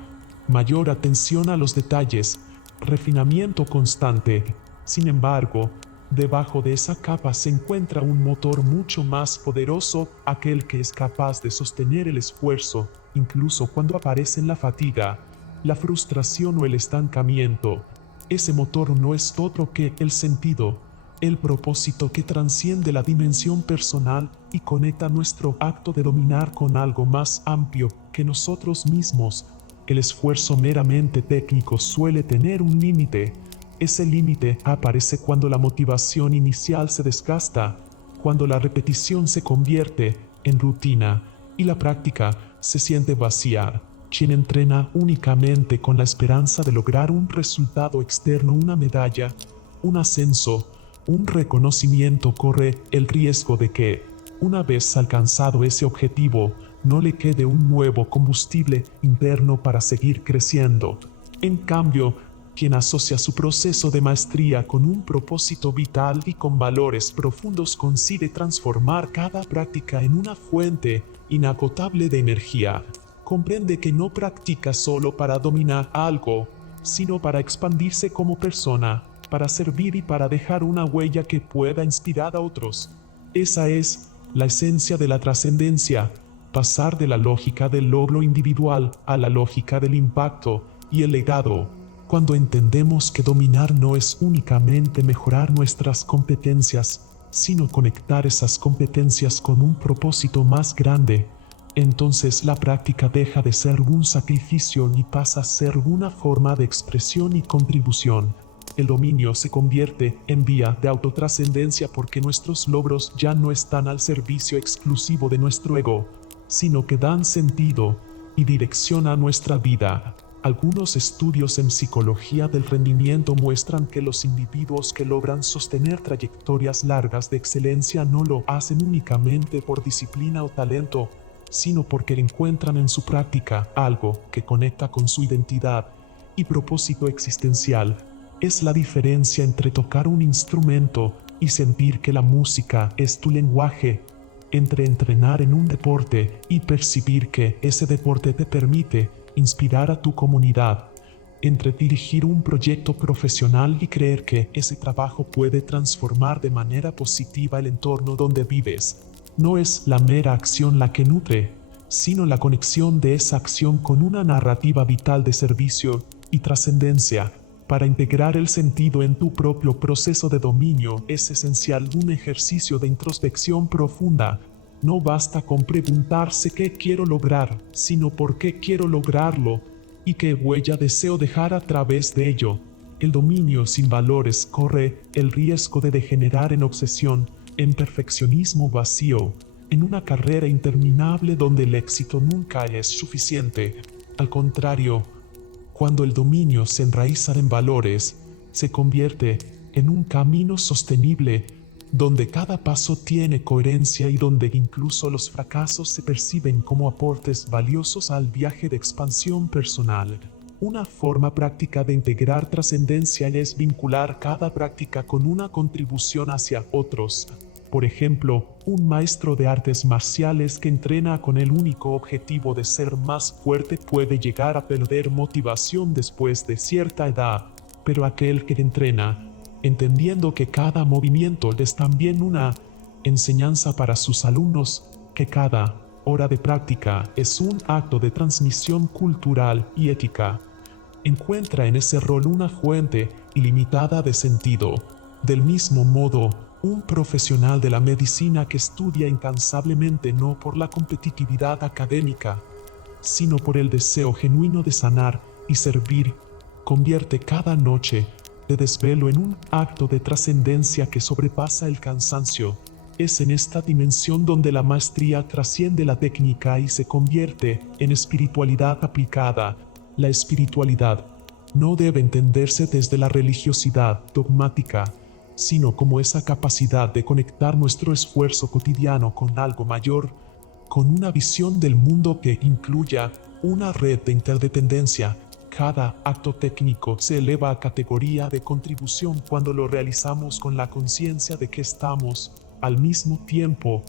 mayor atención a los detalles, refinamiento constante. Sin embargo, Debajo de esa capa se encuentra un motor mucho más poderoso, aquel que es capaz de sostener el esfuerzo, incluso cuando aparecen la fatiga, la frustración o el estancamiento. Ese motor no es otro que el sentido, el propósito que trasciende la dimensión personal y conecta nuestro acto de dominar con algo más amplio que nosotros mismos. El esfuerzo meramente técnico suele tener un límite. Ese límite aparece cuando la motivación inicial se desgasta, cuando la repetición se convierte en rutina y la práctica se siente vacía. Quien entrena únicamente con la esperanza de lograr un resultado externo, una medalla, un ascenso, un reconocimiento, corre el riesgo de que, una vez alcanzado ese objetivo, no le quede un nuevo combustible interno para seguir creciendo. En cambio, quien asocia su proceso de maestría con un propósito vital y con valores profundos consigue transformar cada práctica en una fuente inagotable de energía. Comprende que no practica solo para dominar algo, sino para expandirse como persona, para servir y para dejar una huella que pueda inspirar a otros. Esa es la esencia de la trascendencia, pasar de la lógica del logro individual a la lógica del impacto y el legado. Cuando entendemos que dominar no es únicamente mejorar nuestras competencias, sino conectar esas competencias con un propósito más grande, entonces la práctica deja de ser un sacrificio y pasa a ser una forma de expresión y contribución. El dominio se convierte en vía de autotrascendencia porque nuestros logros ya no están al servicio exclusivo de nuestro ego, sino que dan sentido y dirección a nuestra vida. Algunos estudios en psicología del rendimiento muestran que los individuos que logran sostener trayectorias largas de excelencia no lo hacen únicamente por disciplina o talento, sino porque encuentran en su práctica algo que conecta con su identidad y propósito existencial. Es la diferencia entre tocar un instrumento y sentir que la música es tu lenguaje, entre entrenar en un deporte y percibir que ese deporte te permite inspirar a tu comunidad, entre dirigir un proyecto profesional y creer que ese trabajo puede transformar de manera positiva el entorno donde vives. No es la mera acción la que nutre, sino la conexión de esa acción con una narrativa vital de servicio y trascendencia. Para integrar el sentido en tu propio proceso de dominio es esencial un ejercicio de introspección profunda. No basta con preguntarse qué quiero lograr, sino por qué quiero lograrlo y qué huella deseo dejar a través de ello. El dominio sin valores corre el riesgo de degenerar en obsesión, en perfeccionismo vacío, en una carrera interminable donde el éxito nunca es suficiente. Al contrario, cuando el dominio se enraiza en valores, se convierte en un camino sostenible, donde cada paso tiene coherencia y donde incluso los fracasos se perciben como aportes valiosos al viaje de expansión personal. Una forma práctica de integrar trascendencia es vincular cada práctica con una contribución hacia otros. Por ejemplo, un maestro de artes marciales que entrena con el único objetivo de ser más fuerte puede llegar a perder motivación después de cierta edad, pero aquel que entrena, entendiendo que cada movimiento es también una enseñanza para sus alumnos, que cada hora de práctica es un acto de transmisión cultural y ética, encuentra en ese rol una fuente ilimitada de sentido. Del mismo modo, un profesional de la medicina que estudia incansablemente no por la competitividad académica, sino por el deseo genuino de sanar y servir, convierte cada noche de desvelo en un acto de trascendencia que sobrepasa el cansancio. Es en esta dimensión donde la maestría trasciende la técnica y se convierte en espiritualidad aplicada. La espiritualidad no debe entenderse desde la religiosidad dogmática, sino como esa capacidad de conectar nuestro esfuerzo cotidiano con algo mayor, con una visión del mundo que incluya una red de interdependencia. Cada acto técnico se eleva a categoría de contribución cuando lo realizamos con la conciencia de que estamos, al mismo tiempo,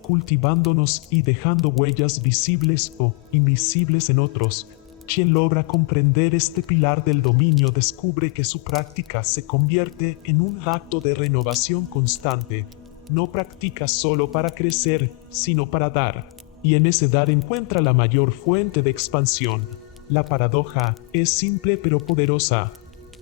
cultivándonos y dejando huellas visibles o invisibles en otros. Quien logra comprender este pilar del dominio descubre que su práctica se convierte en un acto de renovación constante. No practica solo para crecer, sino para dar, y en ese dar encuentra la mayor fuente de expansión. La paradoja es simple pero poderosa.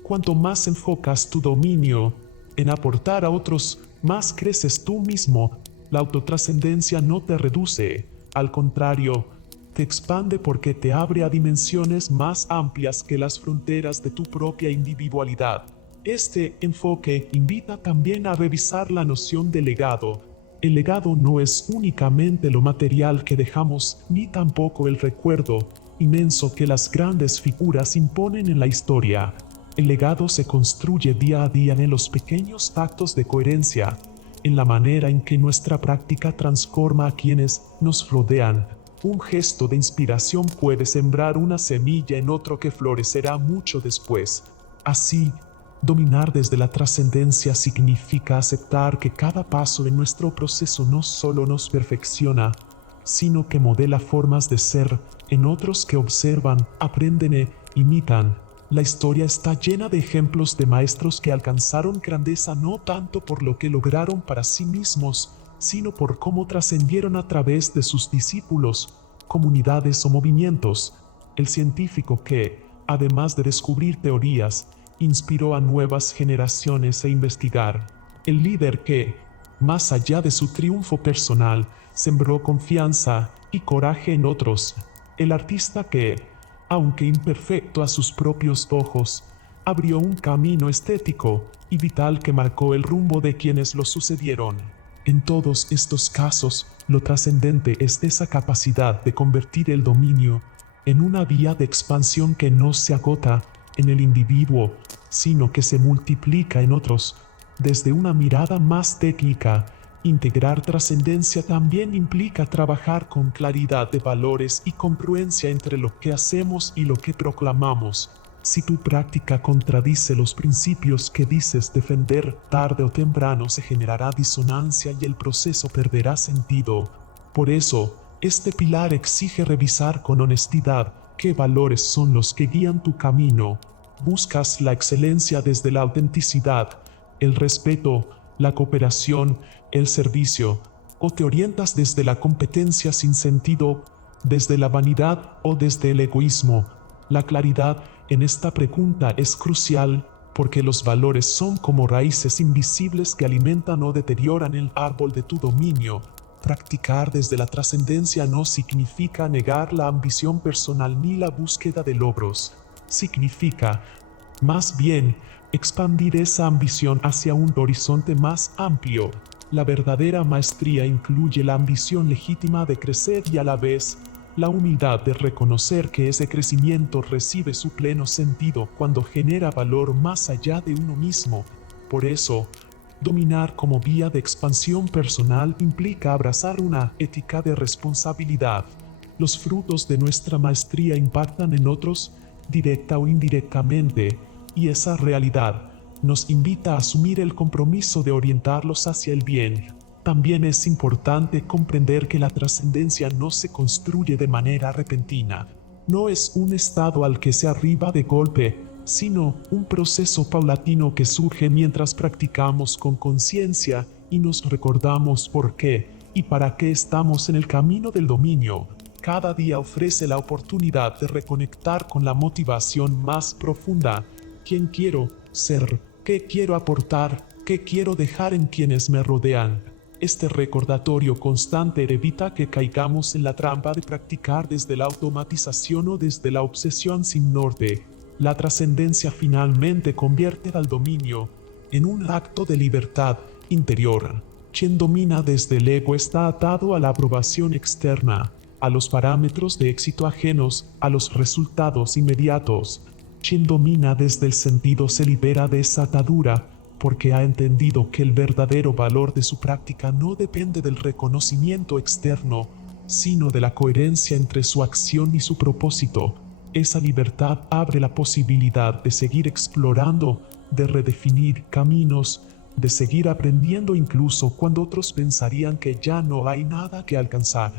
Cuanto más enfocas tu dominio en aportar a otros, más creces tú mismo. La autotrascendencia no te reduce, al contrario, te expande porque te abre a dimensiones más amplias que las fronteras de tu propia individualidad. Este enfoque invita también a revisar la noción de legado. El legado no es únicamente lo material que dejamos, ni tampoco el recuerdo inmenso que las grandes figuras imponen en la historia. El legado se construye día a día en los pequeños actos de coherencia, en la manera en que nuestra práctica transforma a quienes nos rodean. Un gesto de inspiración puede sembrar una semilla en otro que florecerá mucho después. Así, dominar desde la trascendencia significa aceptar que cada paso en nuestro proceso no solo nos perfecciona, sino que modela formas de ser en otros que observan, aprenden e imitan. La historia está llena de ejemplos de maestros que alcanzaron grandeza no tanto por lo que lograron para sí mismos, sino por cómo trascendieron a través de sus discípulos, comunidades o movimientos. El científico que, además de descubrir teorías, inspiró a nuevas generaciones a investigar. El líder que, más allá de su triunfo personal, sembró confianza y coraje en otros. El artista que, aunque imperfecto a sus propios ojos, abrió un camino estético y vital que marcó el rumbo de quienes lo sucedieron. En todos estos casos, lo trascendente es esa capacidad de convertir el dominio en una vía de expansión que no se agota en el individuo, sino que se multiplica en otros. Desde una mirada más técnica, integrar trascendencia también implica trabajar con claridad de valores y congruencia entre lo que hacemos y lo que proclamamos. Si tu práctica contradice los principios que dices defender, tarde o temprano se generará disonancia y el proceso perderá sentido. Por eso, este pilar exige revisar con honestidad qué valores son los que guían tu camino. ¿Buscas la excelencia desde la autenticidad, el respeto, la cooperación, el servicio, o te orientas desde la competencia sin sentido, desde la vanidad o desde el egoísmo? La claridad en esta pregunta es crucial porque los valores son como raíces invisibles que alimentan o deterioran el árbol de tu dominio. Practicar desde la trascendencia no significa negar la ambición personal ni la búsqueda de logros. Significa, más bien, expandir esa ambición hacia un horizonte más amplio. La verdadera maestría incluye la ambición legítima de crecer y a la vez la humildad de reconocer que ese crecimiento recibe su pleno sentido cuando genera valor más allá de uno mismo. Por eso, dominar como vía de expansión personal implica abrazar una ética de responsabilidad. Los frutos de nuestra maestría impactan en otros, directa o indirectamente, y esa realidad nos invita a asumir el compromiso de orientarlos hacia el bien. También es importante comprender que la trascendencia no se construye de manera repentina. No es un estado al que se arriba de golpe, sino un proceso paulatino que surge mientras practicamos con conciencia y nos recordamos por qué y para qué estamos en el camino del dominio. Cada día ofrece la oportunidad de reconectar con la motivación más profunda. ¿Quién quiero ser? ¿Qué quiero aportar? ¿Qué quiero dejar en quienes me rodean? Este recordatorio constante evita que caigamos en la trampa de practicar desde la automatización o desde la obsesión sin norte. La trascendencia finalmente convierte al dominio en un acto de libertad interior. Quien domina desde el ego está atado a la aprobación externa, a los parámetros de éxito ajenos, a los resultados inmediatos. Quien domina desde el sentido se libera de esa atadura, porque ha entendido que el verdadero valor de su práctica no depende del reconocimiento externo, sino de la coherencia entre su acción y su propósito. Esa libertad abre la posibilidad de seguir explorando, de redefinir caminos, de seguir aprendiendo incluso cuando otros pensarían que ya no hay nada que alcanzar.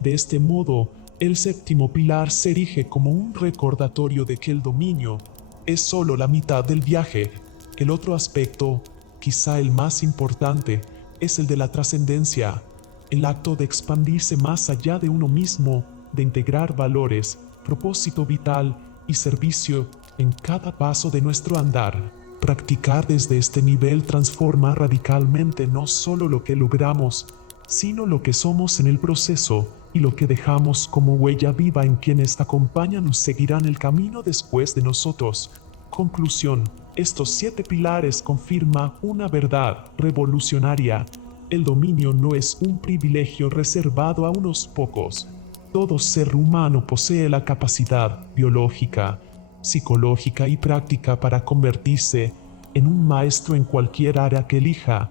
De este modo, El séptimo pilar se erige como un recordatorio de que el dominio es solo la mitad del viaje. El otro aspecto, quizá el más importante, es el de la trascendencia, el acto de expandirse más allá de uno mismo, de integrar valores, propósito vital y servicio en cada paso de nuestro andar. Practicar desde este nivel transforma radicalmente no solo lo que logramos, sino lo que somos en el proceso y lo que dejamos como huella viva en quienes acompañan o seguirán el camino después de nosotros. Conclusión: estos 7 pilares confirman una verdad revolucionaria. El dominio no es un privilegio reservado a unos pocos. Todo ser humano posee la capacidad biológica, psicológica y práctica para convertirse en un maestro en cualquier área que elija,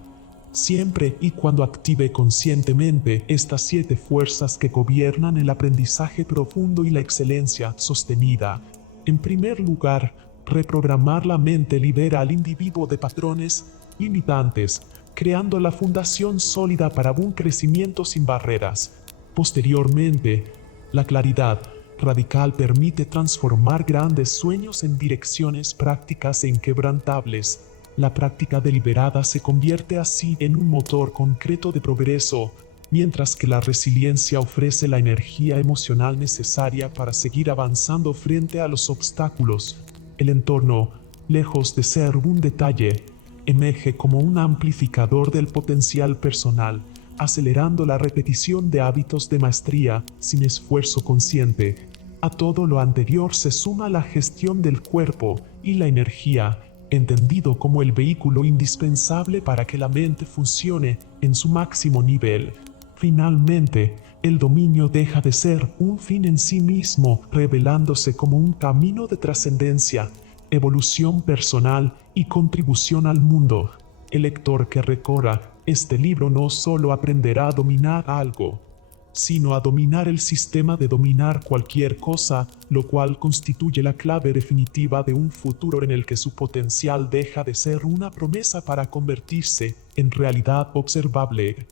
siempre y cuando active conscientemente estas 7 fuerzas que gobiernan el aprendizaje profundo y la excelencia sostenida. En primer lugar, reprogramar la mente libera al individuo de patrones limitantes, creando la fundación sólida para un crecimiento sin barreras. Posteriormente, la claridad radical permite transformar grandes sueños en direcciones prácticas e inquebrantables. La práctica deliberada se convierte así en un motor concreto de progreso, mientras que la resiliencia ofrece la energía emocional necesaria para seguir avanzando frente a los obstáculos. El entorno, lejos de ser un detalle, emerge como un amplificador del potencial personal, acelerando la repetición de hábitos de maestría sin esfuerzo consciente. A todo lo anterior se suma la gestión del cuerpo y la energía, entendido como el vehículo indispensable para que la mente funcione en su máximo nivel. Finalmente, el dominio deja de ser un fin en sí mismo, revelándose como un camino de trascendencia, evolución personal y contribución al mundo. El lector que recorra este libro no solo aprenderá a dominar algo, sino a dominar el sistema de dominar cualquier cosa, lo cual constituye la clave definitiva de un futuro en el que su potencial deja de ser una promesa para convertirse en realidad observable.